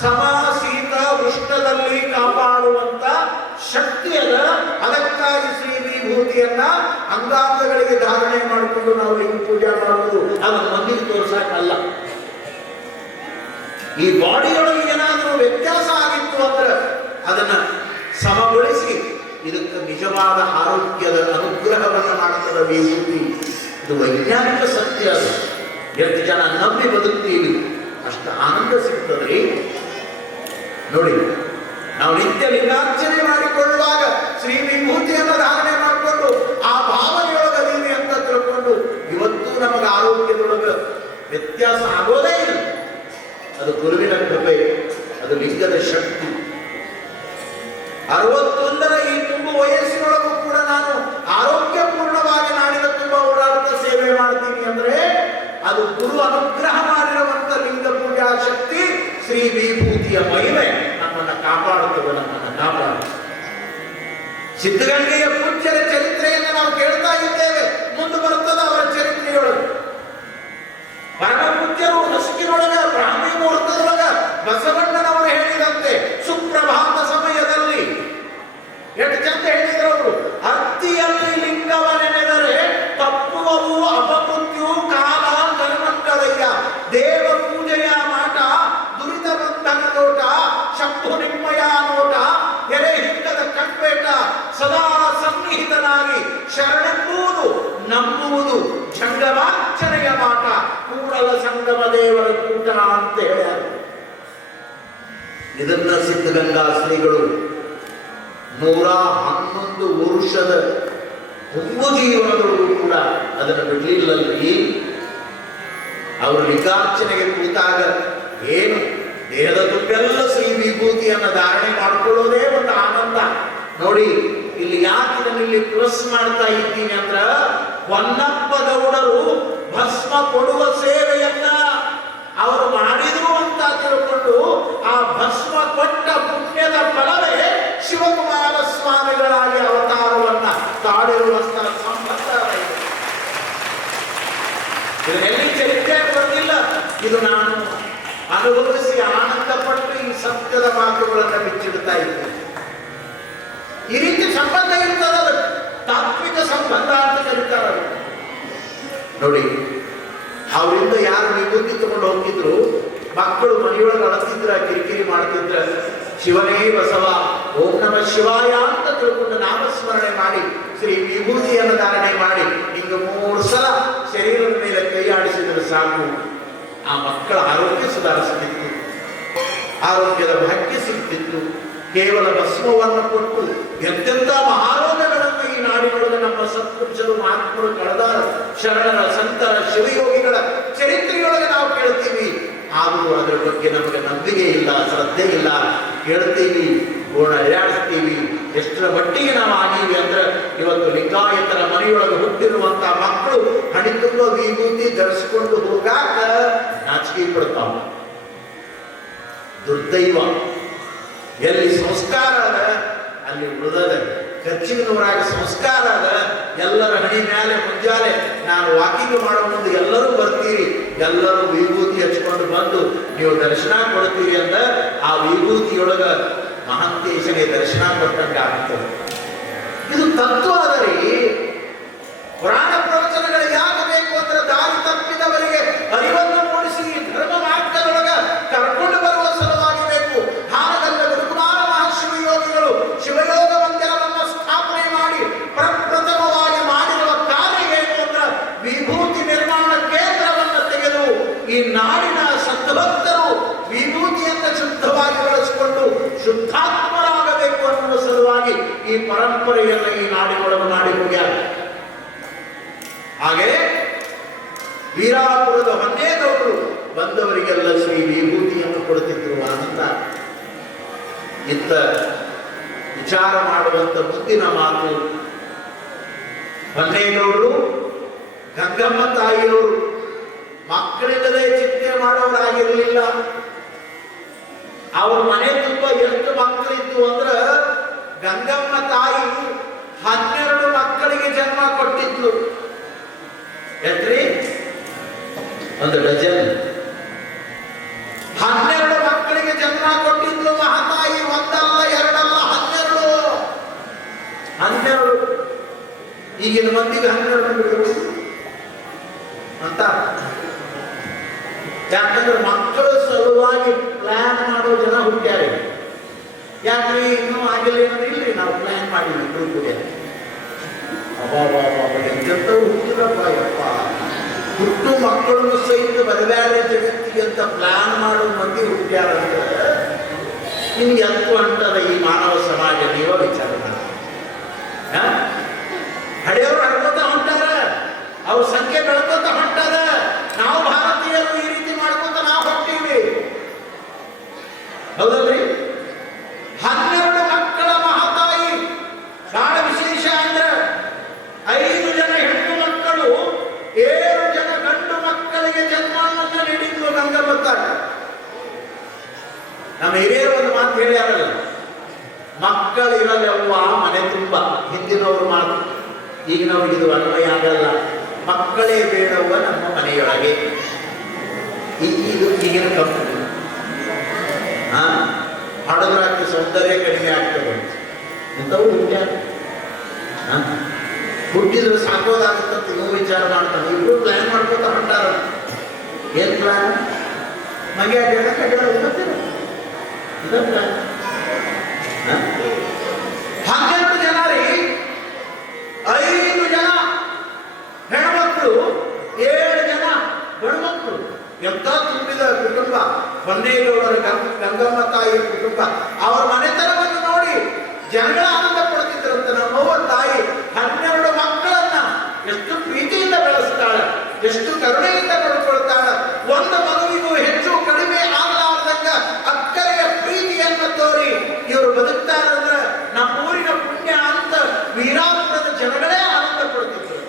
ಸಮ ಶೀತ ಉಷ್ಣದಲ್ಲಿ ಕಾಪಾಡುವಂತ ಶಕ್ತಿ ಅದ. ಅದಕ್ಕಾಗಿ ಶ್ರೀ ವಿಭೂತಿಯನ್ನ ಅಂಗಾಂಗಗಳಿಗೆ ಧಾರಣೆ ಮಾಡಿಕೊಂಡು ನಾವು ಲಿಂಗ ಪೂಜೆ ಮಾಡುವುದು. ಅದನ್ನು ಮಂದಿಗೆ ತೋರ್ಸಕ್ಕಲ್ಲ. ಈ ಬಾಡಿಯೊಳಗೆ ಏನಾದರೂ ವ್ಯತ್ಯಾಸ ಆಗಿತ್ತು ಅಂದ್ರೆ ಅದನ್ನ ಸಮಗೊಳಿಸಿ ಇದಕ್ಕೆ ನಿಜವಾದ ಆರೋಗ್ಯದ ಅನುಗ್ರಹವನ್ನು ಮಾಡುತ್ತದೆ ವಿಭೂತಿ. ಇದು ವೈಜ್ಞಾನಿಕ ಸತ್ಯ. ಅದು ಎಷ್ಟು ಜನ ನಂಬಿ ಬದುಕ್ತೀವಿ ಅಷ್ಟು ಆನಂದ ಸಿಗ್ತದ್ರಿ. ನೋಡಿ, ನಾವು ನಿತ್ಯ ಲಿಂಗಾರ್ಚನೆ ಮಾಡಿಕೊಳ್ಳುವಾಗ ಶ್ರೀ ವಿಭೂತಿಯನ್ನು ಧಾರಣೆ ಮಾಡಿಕೊಂಡು ಆ ಭಾವನೆಯೊಳಗೆ ಅದೀವಿ ಅಂತ ತಿಳ್ಕೊಂಡು ಇವತ್ತು ನಮಗೆ ಆರೋಗ್ಯದೊಳಗೆ ವ್ಯತ್ಯಾಸ ಆಗೋದೇ ಇಲ್ಲ. ಅದು ಗುರುವಿನ ಕೃಪೆ, ಅದು ಲಿಂಗದ ಶಕ್ತಿ. 61ರ ಈ ತುಂಬ ವಯಸ್ಸಿನೊಳಗೂ ಕೂಡ ನಾನು ಆರೋಗ್ಯಪೂರ್ಣವಾಗಿ ನಾಡಿನ ತುಂಬ ಓಡಾಡುತ್ತ ಸೇವೆ ಮಾಡ್ತೀನಿ ಅಂದ್ರೆ ಅದು ಗುರು ಅನುಗ್ರಹ ಮಾಡಿರುವಂತ ಲಿಂಗ ಪೂಜಾ ಶಕ್ತಿ, ಶ್ರೀ ವಿಭೂತಿಯ ಮಹಿಮೆ ನಮ್ಮನ್ನು ಕಾಪಾಡುತ್ತದೆ, ನಮ್ಮನ್ನು ಕಾಪಾಡುತ್ತದೆ. ಸಿದ್ಧಗಂಗೆಯ ಪೂಜ್ಯರ ಚರಿತ್ರೆಯನ್ನು ನಾವು ಕೇಳ್ತಾ ಇದ್ದೇವೆ, ಮುಂದೆ ಬರುತ್ತದೆ ಅವರ ಚರಿತ್ರೆಯೊಳಗೆ. ಪರಮ ಪೂಜ್ಯರು ನಸುಕಿನೊಳಗ ಬ್ರಾಹ್ಮಿ ಮುಹೂರ್ತದೊಳಗ ಬಸವಣ್ಣನವರು ಹೇಳಿದಂತೆ ಸುಪ್ರಭಾತ ಸಮಯದಲ್ಲಿ ಎಷ್ಟು ಚಂದ ಹೇಳಿದ್ರು ಅವರು. ಅತ್ತಿಯಲ್ಲಿ ಲಿಂಗವ ನೆನೆದರೆ ತಪ್ಪುವವು ಅಪಮೃತ್ಯು ಕಾಲ ಧರ್ಮಕ್ಕಳಯ್ಯ, ದೇವ ಪೂಜೆಯ ಮಾಟ ದುರಿತ ಬಂಧನ ನೋಟ, ಶಂಭು ನಿಮ್ಮಯ ನೋಟ, ಎರೆ ಹಿಕ್ಕದ ಕಟ್ಬೇಟ, ಸದಾ ಸನ್ನಿಹಿತನಾಗಿ ಶರಣೆಂಬುವುದು ನಂಬುವುದು ಜಂಗಮಾರ್ಚನೆಯ ಮಾಟ, ಕೂಡಲ ಸಂಗಮ ದೇವರ ಕೂಟ ಅಂತ ಹೇಳ್ಯಾರ. ಇದನ್ನ ಸಿದ್ಧಗಂಗಾ ಶ್ರೀಗಳು 111 ವರುಷದ ತುಂಬು ಜೀವನದೊಳಗೂ ಕೂಡ ಅದನ್ನು ಬಿಡಲಿಲ್ಲಲ್ಲಿ. ಅವರು ಲಿಂಗಾರ್ಚನೆಗೆ ಕೂತಾಗ ಏನು ದೇಹದ ತುಂಬೆಲ್ಲ ಶ್ರೀ ವಿಭೂತಿಯನ್ನು ಧಾರಣೆ ಮಾಡಿಕೊಳ್ಳೋದೇ ಒಂದು ಆನಂದ. ನೋಡಿ, ಇಲ್ಲಿ ಯಾಕೆ ಇಲ್ಲಿ ಪ್ಲಸ್ ಮಾಡ್ತಾ ಇದ್ದೀನಿ ಅಂದ್ರ, ಹೊನ್ನಪ್ಪ ಗೌಡರು ಭಸ್ಮ ಕೊಡುವ ಸೇವೆಯನ್ನ ಅವರು ಮಾಡಿದ್ರು ಅಂತ ತಿಳ್ಕೊಂಡು ಆ ಭಸ್ಮ ಕೊಟ್ಟ ಪುಣ್ಯದ ಫಲವೇ ಶಿವಕುಮಾರ ಸ್ವಾಮಿಗಳಾಗಿ ಅವತಾರವನ್ನ ತಾಳಿರುವಂತ ಸಂಬಂಧ ಇದೆ. ಇದನ್ನೆಲ್ಲಿ ಚರಿತ್ರೆ ಬರಲಿಲ್ಲ, ಇದು ನಾನು ಅನುಭವಿಸಿ ಆನಂದಪಟ್ಟು ಈ ಸತ್ಯದ ಮಾತುಗಳನ್ನು ಬಿಚ್ಚಿಡ್ತಾ ಇದ್ದೇನೆ. ಈ ರೀತಿ ಸಂಬಂಧ ಇರ್ತದ, ತಾತ್ವಿಕ ಸಂಬಂಧ ಅಂತ ಕರೀತಾರೆ. ನೋಡಿ, ಅವರಿಂದ ಯಾರು ವಿಭೂತಿ ತಗೊಂಡು ಹೋಗಿದ್ರು, ಮಕ್ಕಳು ಮನೆಯೊಳಗೆ ಅಳತಿದ್ರ, ಕಿರಿಕಿರಿ ಮಾಡ್ತಿದ್ರ, ಶಿವನೇ ಬಸವ ಓಂ ನಮ ಶಿವಾಯ ಅಂತ ತಿಳ್ಕೊಂಡು ನಾಮಸ್ಮರಣೆ ಮಾಡಿ ಶ್ರೀ ವಿಭೂತಿಯನ್ನು ಧಾರಣೆ ಮಾಡಿ ಹಿಂಗ 3 ಸಲ ಶರೀರದ ಮೇಲೆ ಕೈ ಆಡಿಸಿದ್ರೆ ಸಾಕು, ಆ ಮಕ್ಕಳ ಆರೋಗ್ಯ ಸುಧಾರಿಸುತ್ತಿತ್ತು, ಆರೋಗ್ಯದ ಭಾಗ್ಯ ಸಿಗ್ತಿತ್ತು. ಕೇವಲ ಭಸ್ಮವನ್ನು ಕೊಟ್ಟು ಎಂತೆಂಥ ಮಹಾರೋಗಗಳನ್ನು ಈ ನಾಡಿನೊಳಗೆ ನಮ್ಮ ಸತ್ಪುರುಷರು ಮಹಾತ್ಮರು ಕಳೆದಾರ, ಶರಣರ ಸಂತರ ಶಿವಯೋಗಿಗಳ ಚರಿತ್ರೆಯೊಳಗೆ ನಾವು ಕೇಳ್ತೀವಿ. ಆದರೂ ಅದರ ಬಗ್ಗೆ ನಮಗೆ ನಂಬಿಕೆ ಇಲ್ಲ, ಶ್ರದ್ಧೆ ಇಲ್ಲ. ಕೇಳ್ತೀವಿ, ಗೋಣ ಅಡ್ಯಾಡಿಸ್ತೀವಿ. ಎಷ್ಟರ ಮಟ್ಟಿಗೆ ನಾವು ಆಗೀವಿ ಅಂದ್ರೆ ಇವತ್ತು ಲಿಂಗಾಯತರ ಮನೆಯೊಳಗೆ ಹುಟ್ಟಿರುವಂತಹ ಮಕ್ಕಳು ಹಣಿತುಂಬ ವಿಭೂತಿ ಧರಿಸಿಕೊಂಡು ಹೋಗಾಕ ನಾಚಿಕೆ ಪಡ್ತಾವ. ದುರ್ದೈವ. ಎಲ್ಲಿ ಸಂಸ್ಕಾರ ಅದ ಅಲ್ಲಿ ಉಳಿದದ. ಖರ್ಚಿನವರಾಗ ಸಂಸ್ಕಾರ ಅದ. ಎಲ್ಲರ ಹಣಿ ಮೇಲೆ ಮುಂಜಾನೆ ನಾನು ವಾಕಿಂಗ್ ಮಾಡೋ ಮುಂದೆ ಎಲ್ಲರೂ ಬರ್ತೀರಿ, ಎಲ್ಲರೂ ವಿಭೂತಿ ಹಚ್ಕೊಂಡು ಬಂದು ನೀವು ದರ್ಶನ ಕೊಡ್ತೀರಿ ಅಂತ ಆ ವಿಭೂತಿಯೊಳಗ ಮಹಾಂತೇಶನಿಗೆ ದರ್ಶನ ಕೊಟ್ಟಂಗೆ ಆಗ್ತದೆ. ಇದು ತತ್ವ ಅದ ರೀ. ಪುರಾಣ ಪ್ರವಚನಗಳು ಯಾಕೆ ಬೇಕು ಅಂದ್ರೆ ದಾರಿ ತಪ್ಪಿದವರಿಗೆ ಅರಿವನ್ನು ಮೂಡಿಸಿ ಧರ್ಮ ಮಾರ್ಗದೊಳಗ ಕರ್ಕೊಂಡು ಬರುವ ಸಲುವಾಗಿ ಬೇಕು. ಹಾನಗಲ್ಲ ಗುರುಕುಮಾರ ಮಹಾಶಿವಯೋಗಿಗಳು ಶಿವಯೋಗ ಮಂದಿರವನ್ನು ಸ್ಥಾಪನೆ ಮಾಡಿ ಪ್ರಪ್ರಥಮವಾಗಿ ಮಾಡಿರುವ ಕಾರ್ಯ ಏನು ಅಂದ್ರೆ ವಿಭೂತಿ ನಿರ್ಮಾಣ ಕೇಂದ್ರವನ್ನು ತೆಗೆದು ಈ ನಾಡಿನ ಸದ್ಭಕ್ತರು ವಿಭೂತಿಯನ್ನು ಶುದ್ಧವಾಗಿ ಬಳಸಿಕೊಂಡು ಶುದ್ಧಾತ್ಮರಾಗಬೇಕು ಅನ್ನುವ ಸಲುವಾಗಿ ಈ ಪರಂಪರೆಯನ್ನು ಈ ನಾಡಿನೊಳಗೆ ಮಾಡಿ ಹೋಗ್ಯಾರ. ಹಾಗೆ ವೀರಾಪುರದ ಹೊನ್ನೇಗೌಡರು ಬಂದವರಿಗೆಲ್ಲ ಶ್ರೀ ವಿಭೂತಿಯನ್ನು ಕೊಡುತ್ತಿದ್ದರು ಅಂತ ಇತ್ತ ವಿಚಾರ ಮಾಡುವಂತ ಮುಂದಿನ ಮಾತು. ಹೊನ್ನೇಗೌಡರು ಗಂಗಮ್ಮ ತಾಯಿಯವರು ಮಕ್ಕಳಿಲ್ಲದೆ ಚಿಂತೆ ಮಾಡೋರಾಗಿರಲಿಲ್ಲ. ಅವ್ರ ಮನೆ ತುಂಬ ಎಷ್ಟು ಮಕ್ಕಳಿತ್ತು ಅಂದ್ರೆ ಗಂಗಮ್ಮ ತಾಯಿ 12 ಮಕ್ಕಳಿಗೆ ಜನ್ಮ ಕೊಟ್ಟಿದ್ಲು. ಎಷ್ಟ್ರಿ? 1 ಡಜನ್. 12 ಮಕ್ಕಳಿಗೆ ಜನ್ಮ ಕೊಟ್ಟಿದ್ಲು ಮಹಾತಾಯಿ. ಒಂದಲ್ಲ ಎರಡಲ್ಲ 12. ಈಗಿನ ಮಂದಿಗೆ 12 ಅಂತ ಯಾಕಂದ್ರೆ ಮಕ್ಕಳ ಸಲುವಾಗಿ ಪ್ಲಾನ್ ಮಾಡೋ ಜನ ಹುಟ್ಟ್ಯಾರೆ. ಯಾಕ್ರಿ ಇನ್ನೂ ಆಗಿಲ್ಲ ಏನಂದ್ರೆ ಇಲ್ರಿ ನಾವು ಪ್ಲಾನ್ ಮಾಡಿದ್ವಿ ಕೂಡ ಎಂತೆಂಥವ್ರು ಹುಟ್ಟಿದಪ್ಪ ಯಪ್ಪ. ಹುಟ್ಟು ಮಕ್ಕಳನ್ನು ಸಹಿತ ಬರಬೇಡ ಜಗತ್ತಿಗೆ ಅಂತ ಪ್ಲಾನ್ ಮಾಡೋ ಮಂದಿ ಹುಟ್ಟ್ಯಾರಂದ್ರೆ ನಿಮ್ಗೆ ಎಂತು ಅಂತದ ಈ ಮಾನವ ಸಮಾಜ? ನೀವ ವಿಚಾರ ಮಾಡಿ. ಹಳೆಯವರು ಹಡ್ಕೋತ ಹೊಂಟಾರ, ಅವ್ರ ಸಂಖ್ಯೆ ಬೆಳ್ಕೋತ ಹೊಂಟಾರ. ನಾವು ಭಾರತೀಯರು ಈ ರೀತಿ ಮಾಡ್ಕೋತ ನಾವು ಹೊಂಟೀವಿ, ಹೌದಲ್ರಿ? 12 ಮಕ್ಕಳ ಮಹಾತಾಯಿ. ಬಹಳ ವಿಶೇಷ ಅಂದ್ರೆ 5 ಜನ ಹೆಣ್ಣು ಮಕ್ಕಳು, 7 ಜನ ಗಂಡು ಮಕ್ಕಳಿಗೆ ಜನ್ಮವನ್ನು ನೀಡಿದ್ರು ಗಂಗಮ್ಮ ತಾಯಿ. ನಮ್ಮ ಹಿರಿಯರು ಒಂದು ಮಾತು ಹೇಳ್ಯಾರಲ್ಲ, ಮಕ್ಕಳಿರಲ್ಲವ್ವ ಮನೆ ತುಂಬ. ಹಿಂದಿನವರು ಮಾತು, ಈಗಿನವ್ರಿಗೆ ಇದು ಅನ್ವಯ ಆಗಲ್ಲ. ಮಕ್ಕಳೇ ಬೇಡವ್ವ ನಮ್ಮ ಮನೆಯೊಳಗೆ. ಇದು ಈಗಿನ ಕಂಪನಿ. ಹಾಡೋದ್ರಾಗಿ ಸೌಂದರ್ಯ ಕಡಿಮೆ ಆಗ್ತದೆ ಇಂಥವು ಹುಟ್ಟ್ಯಾರ. ಹುಟ್ಟಿದ್ರೆ ಸಾಕೋದಾಗುತ್ತಂತ ಇನ್ನೂ ವಿಚಾರ ಮಾಡ್ತಾನೆ. ಇಬ್ರು ಪ್ಲಾನ್ ಮಾಡ್ಕೋತ ಹೊಂಟಾರ. ಏನ್ ಪ್ಲಾನ್? ಮನೆ ಅಡ್ಡ ಕಡ್ಡ ಉತ್ತರ ಇದ ಪ್ಲಾನ್. 12 ಜನ ರೀ, 5 ಜನ ಹೆಣ್ಮಕ್ಳು, 7 ಜನ ಗಂಡ್ಮಕ್ಳು. ಎಂತ ತುಂಬಿದ ಕುಟುಂಬ ಹೊನ್ನೇಗೌಡರ ಗಂಗಮ್ಮ ತಾಯಿಯ ಕುಟುಂಬ. ಅವರ ಮನೆತನವನ್ನು ನೋಡಿ ಜನಗಳ ಆನಂದ ಪಡ್ತಿದ್ರಂತ. ನಮ್ಮವ್ವ ತಾಯಿ 12 ಮಕ್ಕಳನ್ನ ಎಷ್ಟು ಪ್ರೀತಿಯಿಂದ ಬೆಳೆಸ್ತಾಳ, ಎಷ್ಟು ಕರುಣೆಯಿಂದ ನೋಡ್ಕೊಳ್ತಾಳ. ಒಂದು ಮಗುವಿಗೂ ಹೆಚ್ಚು ಕಡಿಮೆ ಆಗಲಾರ್ದಂಗ ಅಕ್ಕರೆಯ ಪ್ರೀತಿಯನ್ನು ತೋರಿ ಇವರು ಬದುಕ್ತಾರಂದ್ರೆ ನಮ್ಮೂರಿನ ಪುಣ್ಯ ಅಂತ ವೀರಾಪುರದ ಜನಗಳೇ ಆನಂದ ಪಡ್ತಿದ್ರು.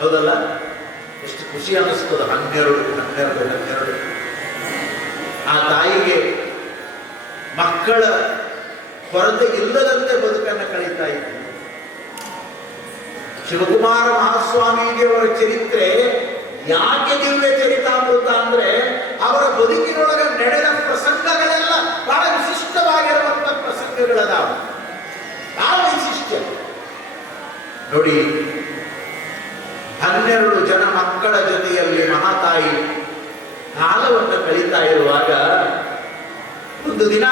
ಹೌದಲ್ಲ? ಎಷ್ಟು ಖುಷಿ ಅನ್ನಿಸ್ತದ. 12 ಆ ತಾಯಿಗೆ ಮಕ್ಕಳ ಕೊರತೆ ಇಲ್ಲದಂತೆ ಬದುಕನ್ನು ಕಳೀತಾ ಇತ್ತು. ಶಿವಕುಮಾರ ಮಹಾಸ್ವಾಮೀಜಿಯವರ ಚರಿತ್ರೆ ಯಾಕೆ ದಿವ್ಯ ಚರಿತಾಮೃತ ಅಂದ್ರೆ ಅವರ ಬದುಕಿನೊಳಗೆ ನಡೆದ ಪ್ರಸಂಗಗಳೆಲ್ಲ ಬಹಳ ವಿಶಿಷ್ಟವಾಗಿರುವಂತಹ ಪ್ರಸಂಗಗಳದಾವ. ಬಹಳ ವೈಶಿಷ್ಟ್ಯ ನೋಡಿ. 12 ಜನ ಮಕ್ಕಳ ಜೊತೆಯಲ್ಲಿ ಮಹಾತಾಯಿ ಕಾಲವನ್ನು ಕಳೀತಾ ಇರುವಾಗ ಒಂದು ದಿನ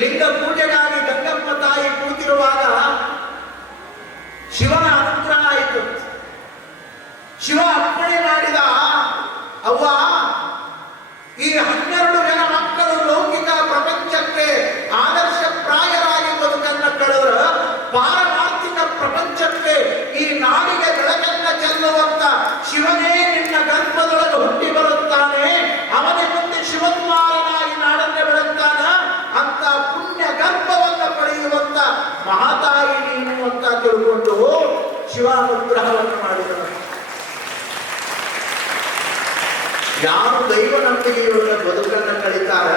ಲಿಂಗ ಪೂಜೆಗಾಗಿ ಗಂಗಮ್ಮ ತಾಯಿ ಕೂತಿರುವಾಗ ಶಿವನ ಅನುಗ್ರಹ ಆಯಿತು. ಶಿವ ಅರ್ಪಣೆ ಮಾಡಿದ, ಅವ್ವ ಈ 12 ಜನ ಮಕ್ಕಳು ಲೌಕಿಕ ಪ್ರಪಂಚಕ್ಕೆ ಆದರ್ಶಪ್ರಾಯರಾಗಿ ಬದುಕನ್ನು ಕಳೆದ್ರ ಪಾರಮಾರ್ಥಿಕ ಪ್ರಪಂಚಕ್ಕೆ ಈ ನಾಡಿಗೆ ಬೆಳಕನ್ನ ಚೆಲ್ಲುವಂತ ಶಿವನೇ ನಿನ್ನ ಗರ್ಭದೊಳಗೆ ಹುಟ್ಟಿ ಬರುತ್ತಾನೆ. ಅವನೇ ಮುಂದೆ ಶಿವಕುಮಾರನಾಗಿ ನಾಡನ್ನೇ ಬೆಳಗ್ತಾನ ಅಂತ ಪುಣ್ಯ ಗರ್ಭವನ್ನು ಪಡೆಯುವಂತ ಮಹಾತಾಯಿ ನೀನು ಅಂತ ತಿಳ್ಕೊಂಡು ಶಿವ ಅನುಗ್ರಹವನ್ನು ಮಾಡಿದನು. ಯಾರು ದೈವ ನಂಬಿಕೆಯುಳ್ಳ ಬದುಕನ್ನು ಕಳೀತಾರ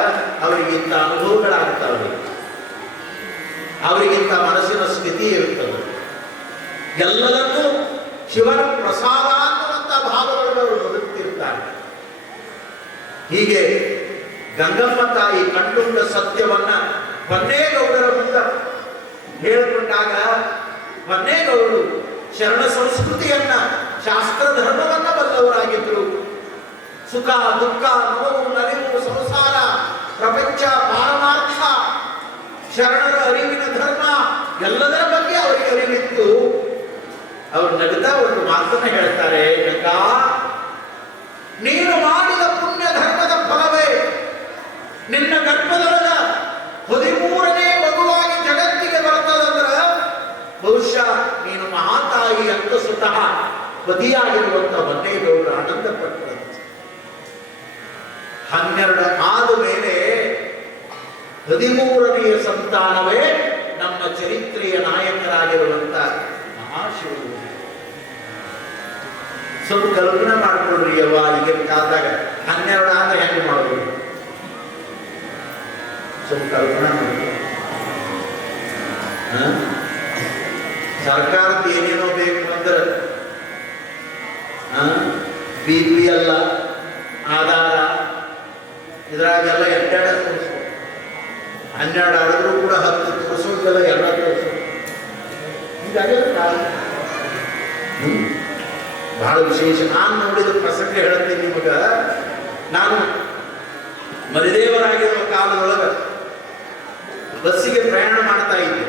ಅವರಿಗಿಂತ ಅನುಭವಗಳಾಗ್ತವೆ, ಅವರಿಗಿಂತ ಮನಸ್ಸಿನ ಸ್ಥಿತಿ ಇರುತ್ತದೆ. ಎಲ್ಲದಕ್ಕೂ ಶಿವನ ಪ್ರಸಾದ ಅನ್ನುವಂಥ ಭಾವಗಳನ್ನು ಅವರು ಬದುಕ್ತಿರ್ತಾರೆ. ಹೀಗೆ ಗಂಗಮ್ಮ ತಾಯಿ ಕಂಡುಕೊಂಡ ಸತ್ಯವನ್ನ ಹೊನ್ನೇಗೌಡರ ಮುಂದೆ ಹೇಳಿಕೊಂಡಾಗ ಹೊನ್ನೇಗೌಡರು ಶರಣ ಸಂಸ್ಕೃತಿಯನ್ನ, ಶಾಸ್ತ್ರ ಧರ್ಮವನ್ನ ಬಲ್ಲವರಾಗಿದ್ರು. ಸುಖ ದುಃಖ ನೋವು ನಲಿವು ಸಂಸಾರ ಪ್ರಪಂಚ ಪಾರಮಾರ್ಥ ಶರಣರ ಅರಿವಿನ ಧರ್ಮ ಎಲ್ಲದರ ಬಗ್ಗೆ ಅವರಿಗೆ ಅರಿವಿತ್ತು. ಅವರು ನಗುತ್ತಾ ಒಂದು ಮಾತನ್ನ ಹೇಳ್ತಾರೆ, ಗಂಗಾ ನೀನು ಮಾಡಿದ ಪುಣ್ಯ ಧರ್ಮದ ಫಲವೇ ನಿನ್ನ ಗರ್ಭದೊಳಗ 13ನೇ ಮಗುವಾಗಿ ಜಗತ್ತಿಗೆ ಬರ್ತದಂದ್ರ ಬಹುಶಃ ನೀನು ಮಹಾತಾಯಿ ಅಂತ ಸ್ವತಃ ಪತಿಯಾಗಿರುವಂತ ಹೊನ್ನೇಗೌಡರು ಆನಂದ ಪಟ್ಟರಂತೆ. 12 ಆದ ಮೇಲೆ 13ನೆಯ ಸಂತಾನವೇ ನಮ್ಮ ಚರಿತ್ರೆಯ ನಾಯಕರಾಗಿರುವಂತ ಮಹಾಶಿವರು. ಸ್ವಲ್ಪ ಕಲ್ಪನೆ ಮಾಡ್ಕೊಳ್ರಿ ಅವ್ವ, ಈಗಿನ ಕಾಲದಾಗ 12 ಆದ್ರೆ ಹೆಂಗೆ ಮಾಡೋದು? ಸ್ವಲ್ಪ ಕಲ್ಪನೆ ಮಾಡಿ. ಸರ್ಕಾರದ ಏನೇನೋ ಬೇಕು ಅಂದ್ರೆ BP ಅಲ್ಲ, ಆಧಾರ ಇದ್ರಾಗೆಲ್ಲ 2 ತೋರಿಸ್ಬೋದು. 12 ಆಡಿದ್ರು ಕೂಡ 10 ತೋರಿಸೋದೆಲ್ಲ 2 ತೋರಿಸೋದು. ಹೀಗಾಗಿ ಬಹಳ ವಿಶೇಷ. ನಾನು ನೋಡಿದ ಪ್ರಸಂಗ ಹೇಳ್ತೀನಿ ನಿಮಗೆ. ನಾನು ಮರಿದೇವರಾಗಿರುವ ಕಾಲದೊಳಗೆ ಬಸ್ಸಿಗೆ ಪ್ರಯಾಣ ಮಾಡ್ತಾ ಇದ್ದೆ.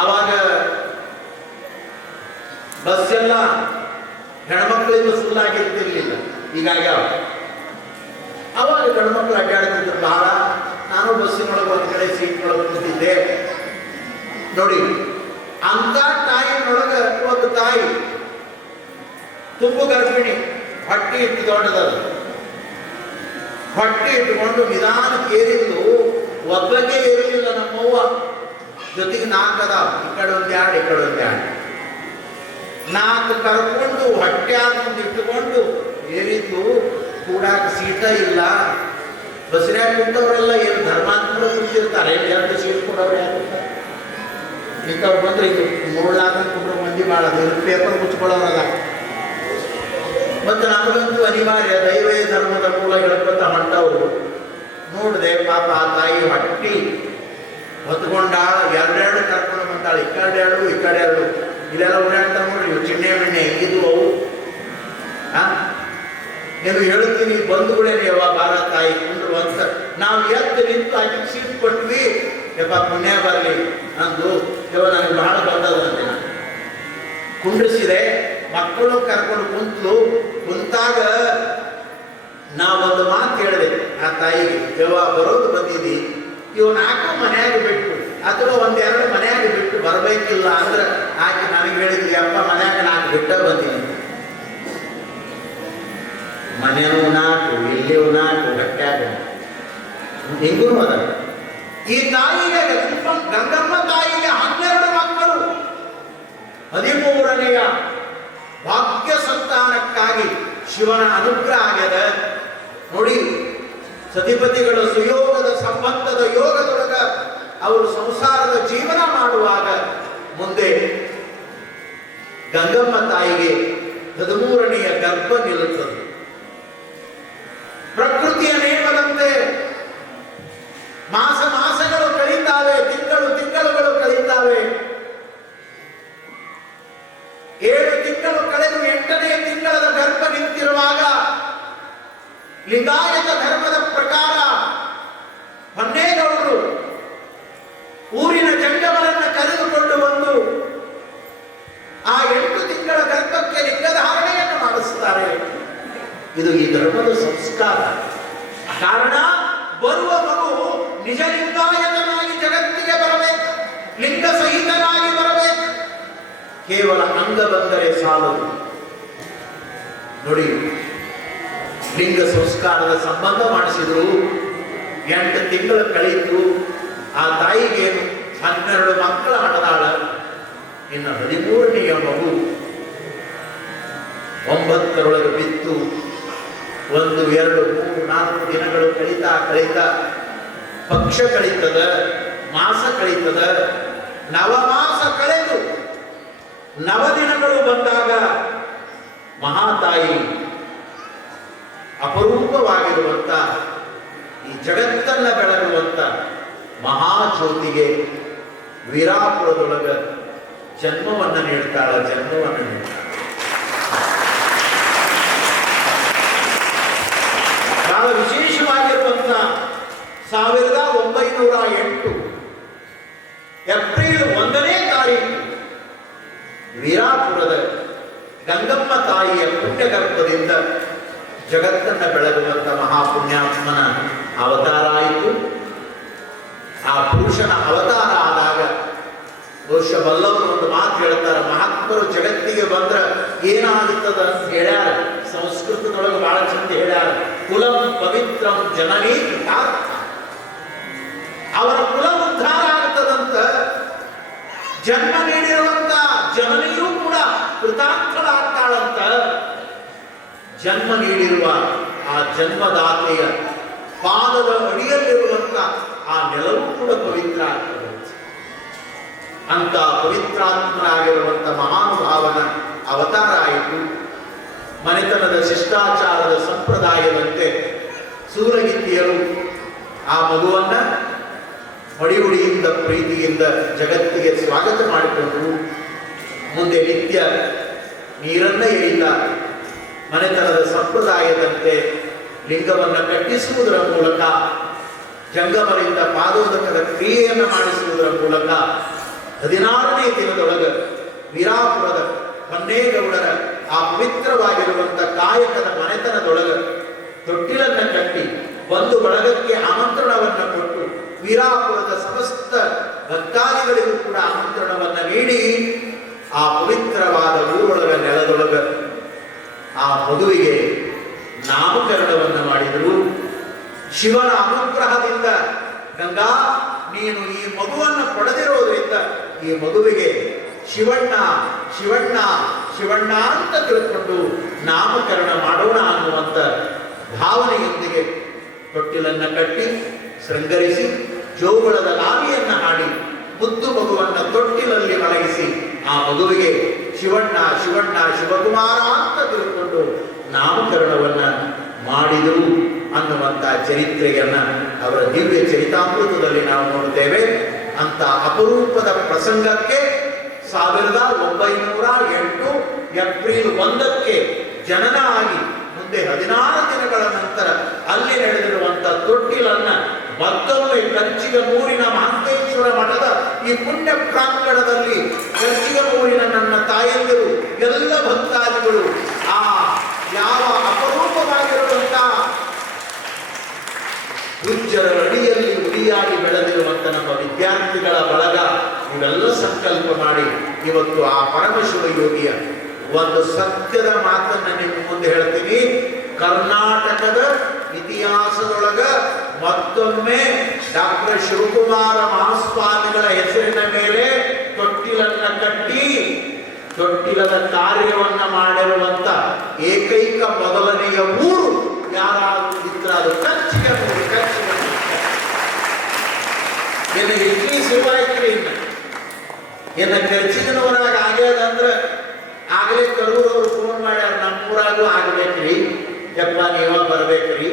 ಆವಾಗ ಬಸ್ ಎಲ್ಲ ಹೆಣ್ಮಕ್ಳಿಂದ ಸುಳ್ಳಾಗಿರ್ತಿರ್ಲಿಲ್ಲ, ಹೀಗಾಗಿ ಅವಾಗ ಗಂಡ್ಮಕ್ಳು ಅಡ್ಡಾಡ್ತಿದ್ರು ಬಹಳ. ನಾನು ಬಸ್ಸಿನೊಳಗೆ ಒಂದು ಕಡೆ ಸೀಟ್ನೊಳಗೆ ಕೂತಿದ್ದೆ. ನೋಡಿ, ಅಂತ ತಾಯಿನೊಳಗೆ ಒಂದು ತಾಯಿ ತುಂಬು ಗರ್ಭಿಣಿ, ಹೊಟ್ಟೆ ಇಟ್ಟು ದೊಡ್ಡದದು, ಹೊಟ್ಟೆ ಇಟ್ಟುಕೊಂಡು ನಿಧಾನಕ್ಕೆ ಏರಿದ್ದು. ಒಬ್ಬಕ್ಕೆ ಏರಿಲಿಲ್ಲ ನಮ್ಮವ್ವ, ಜೊತೆಗೆ 4 ಅದಾವ, ಈ ಕಡೆ ಒಂದು 2, ಈ ಕಡೆ ಒಂದು 2, 4 ಕರ್ಕೊಂಡು ಹೊಟ್ಟೆ ಮುಂದೆ ಇಟ್ಟುಕೊಂಡು ಏರಿದ್ದು. ಕೂಡಾಕ ಸೀಟ ಇಲ್ಲ. ಬಸ್ನ್ಯಾಗ ಕುಂತವರೆಲ್ಲ ಏನು ಧರ್ಮಾತ್ಮರು ಕುಂತಿರ್ತಾರೆ, 2 ಸೀಟ್ ಕೊಡೋರು ಯಾರು ಇಂಥವ್ರು ಬಂದ್ರೆ ಇದು ನೋಡ್ಲಾಕ ಕುಂಡ್ರು ಮಂದಿ ಭಾಳ ಪೇಪರ್ ಮುಚ್ಕೊಳ್ಳೋರಲ್ಲ. ಮತ್ತು ನಮಗಂತೂ ಅನಿವಾರ್ಯ, ದೈವೇ ಧರ್ಮದ ಮೂಲ ಹೇಳ್ಕೊತ ಹೊಂಟವರು. ನೋಡಿದೆ ಪಾಪ ಆ ತಾಯಿ ಹೊಟ್ಟಿ ಹೊತ್ಕೊಂಡಾಳ, 2 ಕರ್ಕೊಂಡು ಬಂದಾಳ. ಈ ಕಡೆ 2, ಈ ಕಡೆ 2, ಇದೆಲ್ಲ ಓಡಾಡ್ತಾ ನೋಡ್ರಿ. ಇವು ಚಿಣ್ಣೆ ಮಿಣ್ಣೆ ಇದು ಅವು. ಏನು ಹೇಳ್ತೀನಿ, ಬಂಧುಗಳೇನೆ ಯಾವ ಬಾರ ತಾಯಿ ಕುಂಡ್ರು ಅಂತ ನಾವು ಎದ್ದು ನಿಂತು ಆಕೆ ಸೀಟ್ ಕೊಟ್ವಿ. ಯಪ್ಪ ಪುಣ್ಯ ಬರಲಿ ಅಂದು ಯವ ನನಗೆ ಬಹಳ ಬಂದದಂತೆ. ಕುಂಡ್ರಿಸಿದೆ, ಮಕ್ಕಳು ಕರ್ಕೊಂಡು ಕುಂತಾಗ ನಾವೊಂದು ಮಾತು ಹೇಳಿದೆ ಆ ತಾಯಿಗೆ, ಯವ ಬರೋದು ಬಂದಿದ್ದಿ, ಇವು 4 ಮನೆಯಾಗ ಬಿಟ್ಟು ಅಥವಾ 1-2 ಮನೆಯಾಗ ಬಿಟ್ಟು ಬರಬೇಕಿಲ್ಲ ಅಂದ್ರೆ ಆಕೆ ನನಗೆ ಹೇಳಿದ್ವಿ, ಅಪ್ಪ ಮನೆಯಾಗ 4 ಬಿಟ್ಟ ಬಂದೀನಿ. ಮನೆಯೂ 4, ಇಲ್ಲಿಯೂ 4, ಗಟ್ಟ್ಯಾಗ ಹಿಂಗೂ ಅದ. ಈ ತಾಯಿಗೆ ಗಂಗಮ್ಮ ತಾಯಿಗೆ 12 ಮಕ್ಕಳು, 13ನೆಯ ಭಾಗ್ಯ ಸಂತಾನಕ್ಕಾಗಿ ಶಿವನ ಅನುಗ್ರಹ ಆಗ್ಯದ. ನೋಡಿ, ಸತಿಪತಿಗಳು ಸುಯೋಗದ ಸಂಬಂಧದ ಯೋಗದೊಳಗ ಅವರು ಸಂಸಾರದ ಜೀವನ ಮಾಡುವಾಗ ಮುಂದೆ ಗಂಗಮ್ಮ ತಾಯಿಗೆ 13ನೆಯ ಗರ್ಭ ನಿಲ್ಲುತ್ತದೆ. ಪ್ರಕೃತಿಯ ನೇಮದಂತೆ ಮಾಸಗಳು ಕಳೀತಾವೆ, ತಿಂಗಳುಗಳು ಕಳೀತಾವೆ. 7 ತಿಂಗಳು ಕಳೆದು 8ನೇ ತಿಂಗಳದ ಗರ್ಭ ನಿಂತಿರುವಾಗ ಲಿಂಗಾಯತ ಧರ್ಮದ ಪ್ರಕಾರ ಹೊನ್ನೇಗೌಡರು ಊರಿನ ಜಂಗಮರನ್ನ ಕರೆದುಕೊಂಡು ಬಂದು ಆ 8 ತಿಂಗಳ ಗರ್ಭಕ್ಕೆ ಲಿಂಗಧಾರಣೆಯನ್ನು ಮಾಡಿಸುತ್ತಾರೆ. ಇದು ಈ ಧರ್ಮದ ಸಂಸ್ಕಾರ. ಕಾರಣ, ಬರುವ ಮಗು ನಿಜ ಲಿಂಗಾಯತನಾಗಿ ಜಗತ್ತಿಗೆ ಬರಬೇಕು, ಲಿಂಗ ಸಹಿತನಾಗಿ ಬರಬೇಕು. ಕೇವಲ ಅಂಗ ಬಂದರೆ ಸಾಲದು. ನೋಡಿ, ಲಿಂಗ ಸಂಸ್ಕಾರದ ಸಂಬಂಧ ಮಾಡಿಸಿದ್ರು. 8 ತಿಂಗಳು ಕಳೆಯಿತು. ಆ ತಾಯಿಗೇನು 12 ಮಕ್ಕಳ ಹಣದಾಳ. ಇನ್ನು 13ನೆಯ ಮಗು 9ರೊಳಗೆ ಬಿತ್ತು. 1, 2, 3, 4 ದಿನಗಳು ಕಳೀತಾ ಪಕ್ಷ ಕಳೀತದ, ಮಾಸ ಕಳೀತದ. ನವಮಾಸ ಕಳೆದು 9 ದಿನಗಳು ಬಂದಾಗ ಮಹಾತಾಯಿ ಅಪರೂಪವಾಗಿರುವಂತ ಈ ಜಗತ್ತನ್ನ ಬೆಳಗುವಂತ ಮಹಾಜ್ಯೋತಿಗೆ ವೀರಾಪುರದೊಳಗ ಜನ್ಮವನ್ನು ನೀಡ್ತಾಳ. ಬಹಳ ವಿಶೇಷವಾಗಿರುವಂತ 1908 ಏಪ್ರಿಲ್ 1ನೇ ತಾರೀಕು ವೀರಾಪುರದ ಗಂಗಮ್ಮ ತಾಯಿಯ ಪುಣ್ಯಗರ್ಭದಿಂದ ಜಗತ್ತನ್ನ ಬೆಳಗುವಂತ ಮಹಾಪುಣ್ಯಾತ್ಮನ ಅವತಾರ ಆಯಿತು. ಆ ಪುರುಷನ ಅವತಾರ ಆದಾಗ ಬಹುಶಃ ಬಲ್ಲವರು ಒಂದು ಮಾತು ಹೇಳ್ತಾರೆ, ಮಹಾತ್ಮರು ಜಗತ್ತಿಗೆ ಬಂದ್ರ ಏನಾಗುತ್ತದ ಅಂತ ಹೇಳ್ಯಾರ. ಸಂಸ್ಕೃತದೊಳಗೆ ಬಹಳ ಚಂದ ಹೇಳ್ಯಾರ, ಕುಲಂ ಪವಿತ್ರಂ ಜನನೀ ಕೃತಾರ್ಥ. ಅವರ ಕುಲ ಉದ್ಧಾರ ಆಗ್ತದಂತ. ಜನ್ಮ ನೀಡಿರುವಂತ ಜನನಿಯೂ ಕೂಡ ಕೃತಾರ್ಥಳಾಗ್ತಾಳಂತ. ಜನ್ಮ ನೀಡಿರುವ ಆ ಜನ್ಮದಾತೆಯ ಪಾದದ ಅಡಿಯಲ್ಲಿರುವಂತ ಆ ನೆಲವೂ ಕೂಡ ಪವಿತ್ರ ಆಗ್ತದೆ. ಅಂತ ಪವಿತ್ರಾತ್ಮರಾಗಿರುವಂತ ಮಹಾನುಭಾವನ ಅವತಾರ ಆಯಿತು. ಮನೆತನದ ಶಿಷ್ಟಾಚಾರದ ಸಂಪ್ರದಾಯದಂತೆ ಸೂರಗಿತ್ತಿಯರು ಆ ಮಗುವನ್ನ ಮಡಿಯುಡಿಯಿಂದ ಪ್ರೀತಿಯಿಂದ ಜಗತ್ತಿಗೆ ಸ್ವಾಗತ ಮಾಡಿಕೊಂಡರು. ಮುಂದೆ ನಿತ್ಯ ನೀರನ್ನ ಎರಿತಾರೆ. ಮನೆತನದ ಸಂಪ್ರದಾಯದಂತೆ ಲಿಂಗವನ್ನು ಕಟ್ಟಿಸುವುದರ ಮೂಲಕ, ಜಂಗಮರಿಂದ ಪಾದೋದಕದ ಕ್ರಿಯೆಯನ್ನು ಮಾಡಿಸುವುದರ ಮೂಲಕ 16ನೇ ದಿನದೊಳಗೆ ವೀರಾಪುರದ ಹೊನ್ನೇಗೌಡರ ಆ ಪವಿತ್ರವಾಗಿರುವಂಥ ಕಾಯಕದ ಮನೆತನದೊಳಗೆ ತೊಟ್ಟಿಲನ್ನು ಕಟ್ಟಿ ಒಂದು ಬಳಗಕ್ಕೆ ಆಮಂತ್ರಣವನ್ನು ಕೊಟ್ಟು ವೀರಾಪುರದ ಸಮಸ್ತ ಭಕ್ತಾದಿಗಳಿಗೂ ಕೂಡ ಆಮಂತ್ರಣವನ್ನು ನೀಡಿ ಆ ಪವಿತ್ರವಾದ ಊರೊಳಗ ನೆಲದೊಳಗ ಆ ಮಗುವಿಗೆ ನಾಮಕರಣವನ್ನು ಮಾಡಿದರು. ಶಿವನ ಅನುಗ್ರಹದಿಂದ ಗಂಗಾ, ನೀನು ಈ ಮಗುವನ್ನು ಪಡೆದಿರೋದ್ರಿಂದ ಈ ಮಗುವಿಗೆ ಶಿವಣ್ಣ ಶಿವಣ್ಣ ಶಿವಣ್ಣ ಅಂತ ತಿಳ್ಕೊಂಡು ನಾಮಕರಣ ಮಾಡೋಣ ಅನ್ನುವಂಥ ಭಾವನೆಯೊಂದಿಗೆ ತೊಟ್ಟಿಲನ್ನು ಕಟ್ಟಿ ಶೃಂಗರಿಸಿ ಜೋಗುಳದ ಲಾವಿಯನ್ನು ಹಾಡಿ ಮುದ್ದು ಮಗುವನ್ನು ತೊಟ್ಟಿಲಲ್ಲಿ ಮಲಗಿಸಿ ಆ ಮಗುವಿಗೆ ಶಿವಣ್ಣ ಶಿವಣ್ಣ ಶಿವಕುಮಾರ ಅಂತ ತಿಳ್ಕೊಂಡು ನಾಮಕರಣವನ್ನು ಮಾಡಿದರು ಅನ್ನುವಂಥ ಚರಿತ್ರೆಯನ್ನ ಅವರ ದಿವ್ಯ ಚರಿತಾಮೃತದಲ್ಲಿ ನಾವು ನೋಡುತ್ತೇವೆ. ಅಂತ ಅಪರೂಪದ ಪ್ರಸಂಗಕ್ಕೆ 1908 ಏಪ್ರಿಲ್ 1ಕ್ಕೆ ಜನನ ಆಗಿ ಮುಂದೆ 16 ದಿನಗಳ ನಂತರ ಅಲ್ಲಿ ನಡೆದಿರುವಂಥ ತೊಟ್ಟಿಲನ್ನ ಮತ್ತೊಮ್ಮೆ ಕಂಚಿಗನೂರಿನ ಮಹಾಂತೇಶ್ವರ ಮಠದ ಈ ಪುಣ್ಯ ಪ್ರಾಂಗಣದಲ್ಲಿ ಕಂಚಿಗನೂರಿನ ನನ್ನ ತಾಯಂದಿರು ಎಲ್ಲ ಭಕ್ತಾದಿಗಳು ಆ ಯಾವ ಅಪರೂಪವಾಗಿರುವಂಥ ಪೂಜ್ಯರ ಅಡಿಯಲ್ಲಿ ಉಡಿಯಾಗಿ ಬೆಳೆದಿರುವಂಥ ನಮ್ಮ ವಿದ್ಯಾರ್ಥಿಗಳ ಬಳಗ ಇವೆಲ್ಲ ಸಂಕಲ್ಪ ಮಾಡಿ ಇವತ್ತು ಆ ಪರಮಶಿವ ಯೋಗಿಯ ಒಂದು ಸತ್ಯದ ಮಾತನ್ನ ನಿಮ್ಮ ಮುಂದೆ ಹೇಳ್ತೀನಿ. ಕರ್ನಾಟಕದ ಇತಿಹಾಸದೊಳಗ ಮತ್ತೊಮ್ಮೆ ಡಾಕ್ಟರ್ ಶಿವಕುಮಾರ ಮಹಾಸ್ವಾಮಿಗಳ ಹೆಸರಿನ ಮೇಲೆ ತೊಟ್ಟಿಲನ್ನ ಕಟ್ಟಿ ತೊಟ್ಟಿಲದ ಕಾರ್ಯವನ್ನ ಮಾಡಿರುವಂತ ಏಕೈಕ ಮೊದಲನೆಯ ಊರು ಯಾರಾದ್ರೂ ಇದ್ರ ಅದು ಕಂಚಿಗನೂರು. ಇನ್ನು ಇಡ್ಲಿ ಶುರುವಾಯ್ತು. ಇನ್ನು ಕಂಚಿಗನೂರಾಗ ಆಗ್ಯದಂದ್ರೆ ಆಗಲೇ ಕರೂರವರು ಫೋನ್ ಮಾಡ್ಯಾರ, ನಮ್ಮೂರಾಗೂ ಆಗ್ಬೇಕ್ರಿ, ಯಪ್ಪ ನೀವ ಬರ್ಬೇಕ್ರಿ.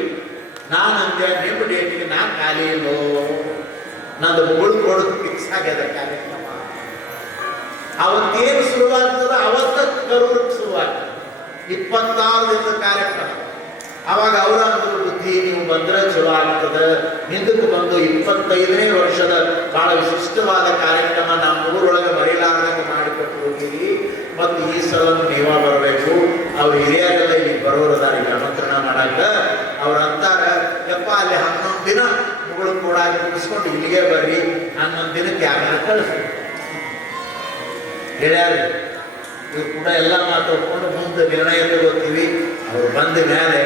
ನಾನಂತೆ ನಿಮ್ಮ ಡೇಟಿಗೆ ನಾ ಖಾಲಿ ಇಲ್ಲೋ, ನಂದು ಮುಗುಳು ಕೊಡೋದು ಫಿಕ್ಸ್ ಆಗ್ಯದ ಕಾರ್ಯಕ್ರಮ. ಅವತ್ತೇನು ಶುರುವಾಗ್ತದ ಅವತ್ತ ಕರೂರಿಗೆ ಶುರುವಾಗ್ತದೆ 26 ದಿನದ ಕಾರ್ಯಕ್ರಮ. ಅವಾಗ ಅವರ ಅಂದ್ರು ಬುದ್ಧಿ ನೀವು ಬಂದ್ರೆ ಚಲೋ ಆಗ್ತದೆ, ಹಿಂದಕ್ಕೆ ಬಂದು 25ನೇ ವರ್ಷದ ಬಹಳ ವಿಶಿಷ್ಟವಾದ ಕಾರ್ಯಕ್ರಮ ನಮ್ಮ ಊರೊಳಗೆ ಮರೆಯಲಾರ್ದಂಗೆ ಮಾಡಿಕೊಟ್ಟು ಹೋಗಿರಿ, ಮತ್ತು ಈ ಸಲ ನೀವ ಬರಬೇಕು. ಅವ್ರು ಹಿರಿಯರೆಲ್ಲ ಇಲ್ಲಿ ಬರೋರದಾರ ಈಗ ಆಮಂತ್ರಣ ಮಾಡಾಕ. ಅವ್ರ ಅಂತಾರ, ಯಪ್ಪ ಅಲ್ಲಿ 11 ದಿನ ಮುಗಳು ಕೂಡ ಮುಗಿಸ್ಕೊಂಡು ಇಲ್ಲಿಗೆ ಬರ್ರಿ, 11 ದಿನಕ್ಕೆ ಯಾರನ್ನ ಕಳಿಸಿ ಹೇಳ್ಯಾರ. ಇವ್ರು ಕೂಡ ಎಲ್ಲ ಮಾತಾಡ್ಕೊಂಡು ಮುಂದೆ ನಿರ್ಣಯ ತಗೋತೀವಿ. ಅವ್ರು ಬಂದ ಮೇಲೆ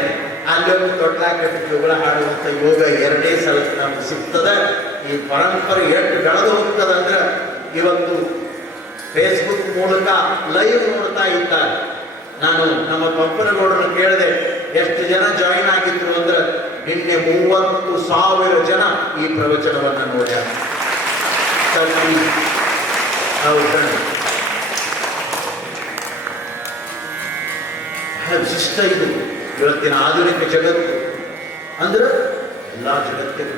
ಅಲ್ಲೊಂದು ತೊಟ್ಲಾಕಟ್ಟಿ ಜೋಗಳ ಹಾಡುವಂಥ ಯೋಗ 2ನೇ ಸಲ ನಮ್ಗೆ ಸಿಗ್ತದೆ. ಈ ಪರಂಪರೆ ಎಷ್ಟು ಬೆಳೆದು ಹೋಗ್ತದಂದ್ರೆ ಇವತ್ತು ಫೇಸ್ಬುಕ್ ಮೂಲಕ ಲೈವ್ ನೋಡ್ತಾ ಇದ್ದಾರೆ. ನಾನು ನಮ್ಮ ಪಂಪನಗೌಡರನ್ನು ಕೇಳಿದೆ, ಎಷ್ಟು ಜನ ಜಾಯಿನ್ ಆಗಿದ್ರು ಅಂದ್ರೆ ನಿನ್ನೆ 30,000 ಜನ ಈ ಪ್ರವಚನವನ್ನು ನೋಡ್ಯಾರ. ವಿಶಿಷ್ಟ ಇದು ಇವತ್ತಿನ ಆಧುನಿಕ ಜಗತ್ತು ಅಂದ್ರೆ ಎಲ್ಲ ಜಗತ್ತಿಗೆ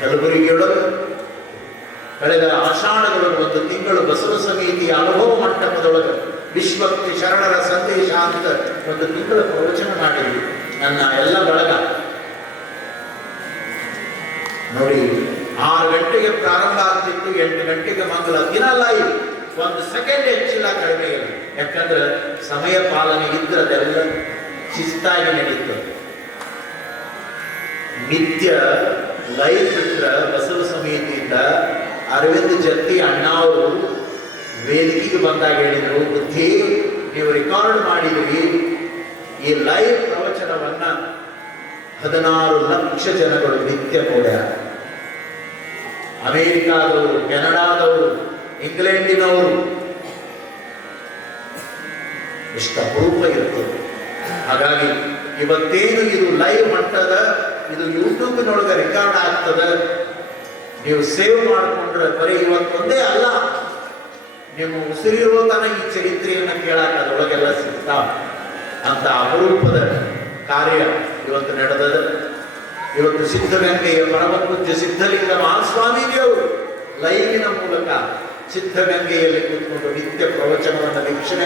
ಕಲಬುರಗಿಯೊಳಗೆ ಕಳೆದ ಆಷಾಢದೊಳಗೆ 1 ತಿಂಗಳು ಬಸವ ಸಮಿತಿಯ ಅನುಭವ ಮಂಟಪದೊಳಗೆ ವಿಶ್ವಕ್ಕೆ ಶರಣರ ಸಂದೇಶ ಅಂತ 1 ತಿಂಗಳ ಪ್ರವಚನ ಮಾಡಿದ್ವಿ. ನನ್ನ ಎಲ್ಲ ಬಳಗ ನೋಡಿ, 6 ಗಂಟೆಗೆ ಪ್ರಾರಂಭ ಆಗ್ತಿತ್ತು, 8 ಗಂಟೆಗೆ ಮಂಗಲ ದಿನ ಲೈವ್. 1 ಸೆಕೆಂಡ್ ಹೆಚ್ಚಿಲ್ಲ, ಕಡಿಮೆ ಇಲ್ಲ. ಯಾಕಂದ್ರೆ ಸಮಯ ಪಾಲನೆ ಇದ್ರೆ ಅದೆಲ್ಲ ಶಿಸ್ತಾಗಿ ನಡೀತದೆ. ನಿತ್ಯ ಲೈವ್ ಬಿಟ್ರೆ ಬಸವ ಸಮಿತಿಯಿಂದ ಅರವಿಂದ್ ಜತ್ತಿ ಅಣ್ಣ ಅವರು ವೇದಿಕೆಗೆ ಬಂದಾಗ ಹೇಳಿದರು, ಬುದ್ಧಿ ನೀವು ರೆಕಾರ್ಡ್ ಮಾಡಿದ್ರಿ ಈ ಲೈವ್ ಪ್ರವಚನವನ್ನ 16 ಲಕ್ಷ ಜನಗಳು ನಿತ್ಯ ನೋಡ್ಯಾರ. ಅಮೇರಿಕಾದವರು, ಕೆನಡಾದವರು, ಇಂಗ್ಲೆಂಡಿನವರು, ಎಷ್ಟು ಅಪರೂಪ ಇರ್ತದೆ. ಹಾಗಾಗಿ ಇವತ್ತೇನು ಇದು ಲೈವ್ ಮಟ್ಟದ, ಇದು ಯೂಟ್ಯೂಬ್ನೊಳಗೆ ರೆಕಾರ್ಡ್ ಆಗ್ತದೆ. ನೀವು ಸೇವ್ ಮಾಡಿಕೊಂಡ್ರೆ ಬರೀ ಇವತ್ತೊಂದೇ ಅಲ್ಲ, ನೀವು ಉಸಿರಿರೋ ತನ ಈ ಚರಿತ್ರೆಯನ್ನು ಕೇಳಾಕ ಅದರೊಳಗೆಲ್ಲ ಸಿಗ್ತಾವ. ಅಂತ ಅಪರೂಪದ ಕಾರ್ಯ ಇವತ್ತು ನಡೆದದ. ಇವತ್ತು ಸಿದ್ಧಗಂಗೆಯ ಪರಮಪೂಜ್ಯ ಸಿದ್ಧಲಿಂಗ ಮಹಾಸ್ವಾಮೀಜಿಯವರು ಲೈವಿನ ಮೂಲಕ ಸಿದ್ಧಗಂಗೆಯಲ್ಲಿ ಕೂತ್ಕೊಂಡು ನಿತ್ಯ ಪ್ರವಚನವನ್ನು ವೀಕ್ಷಣೆ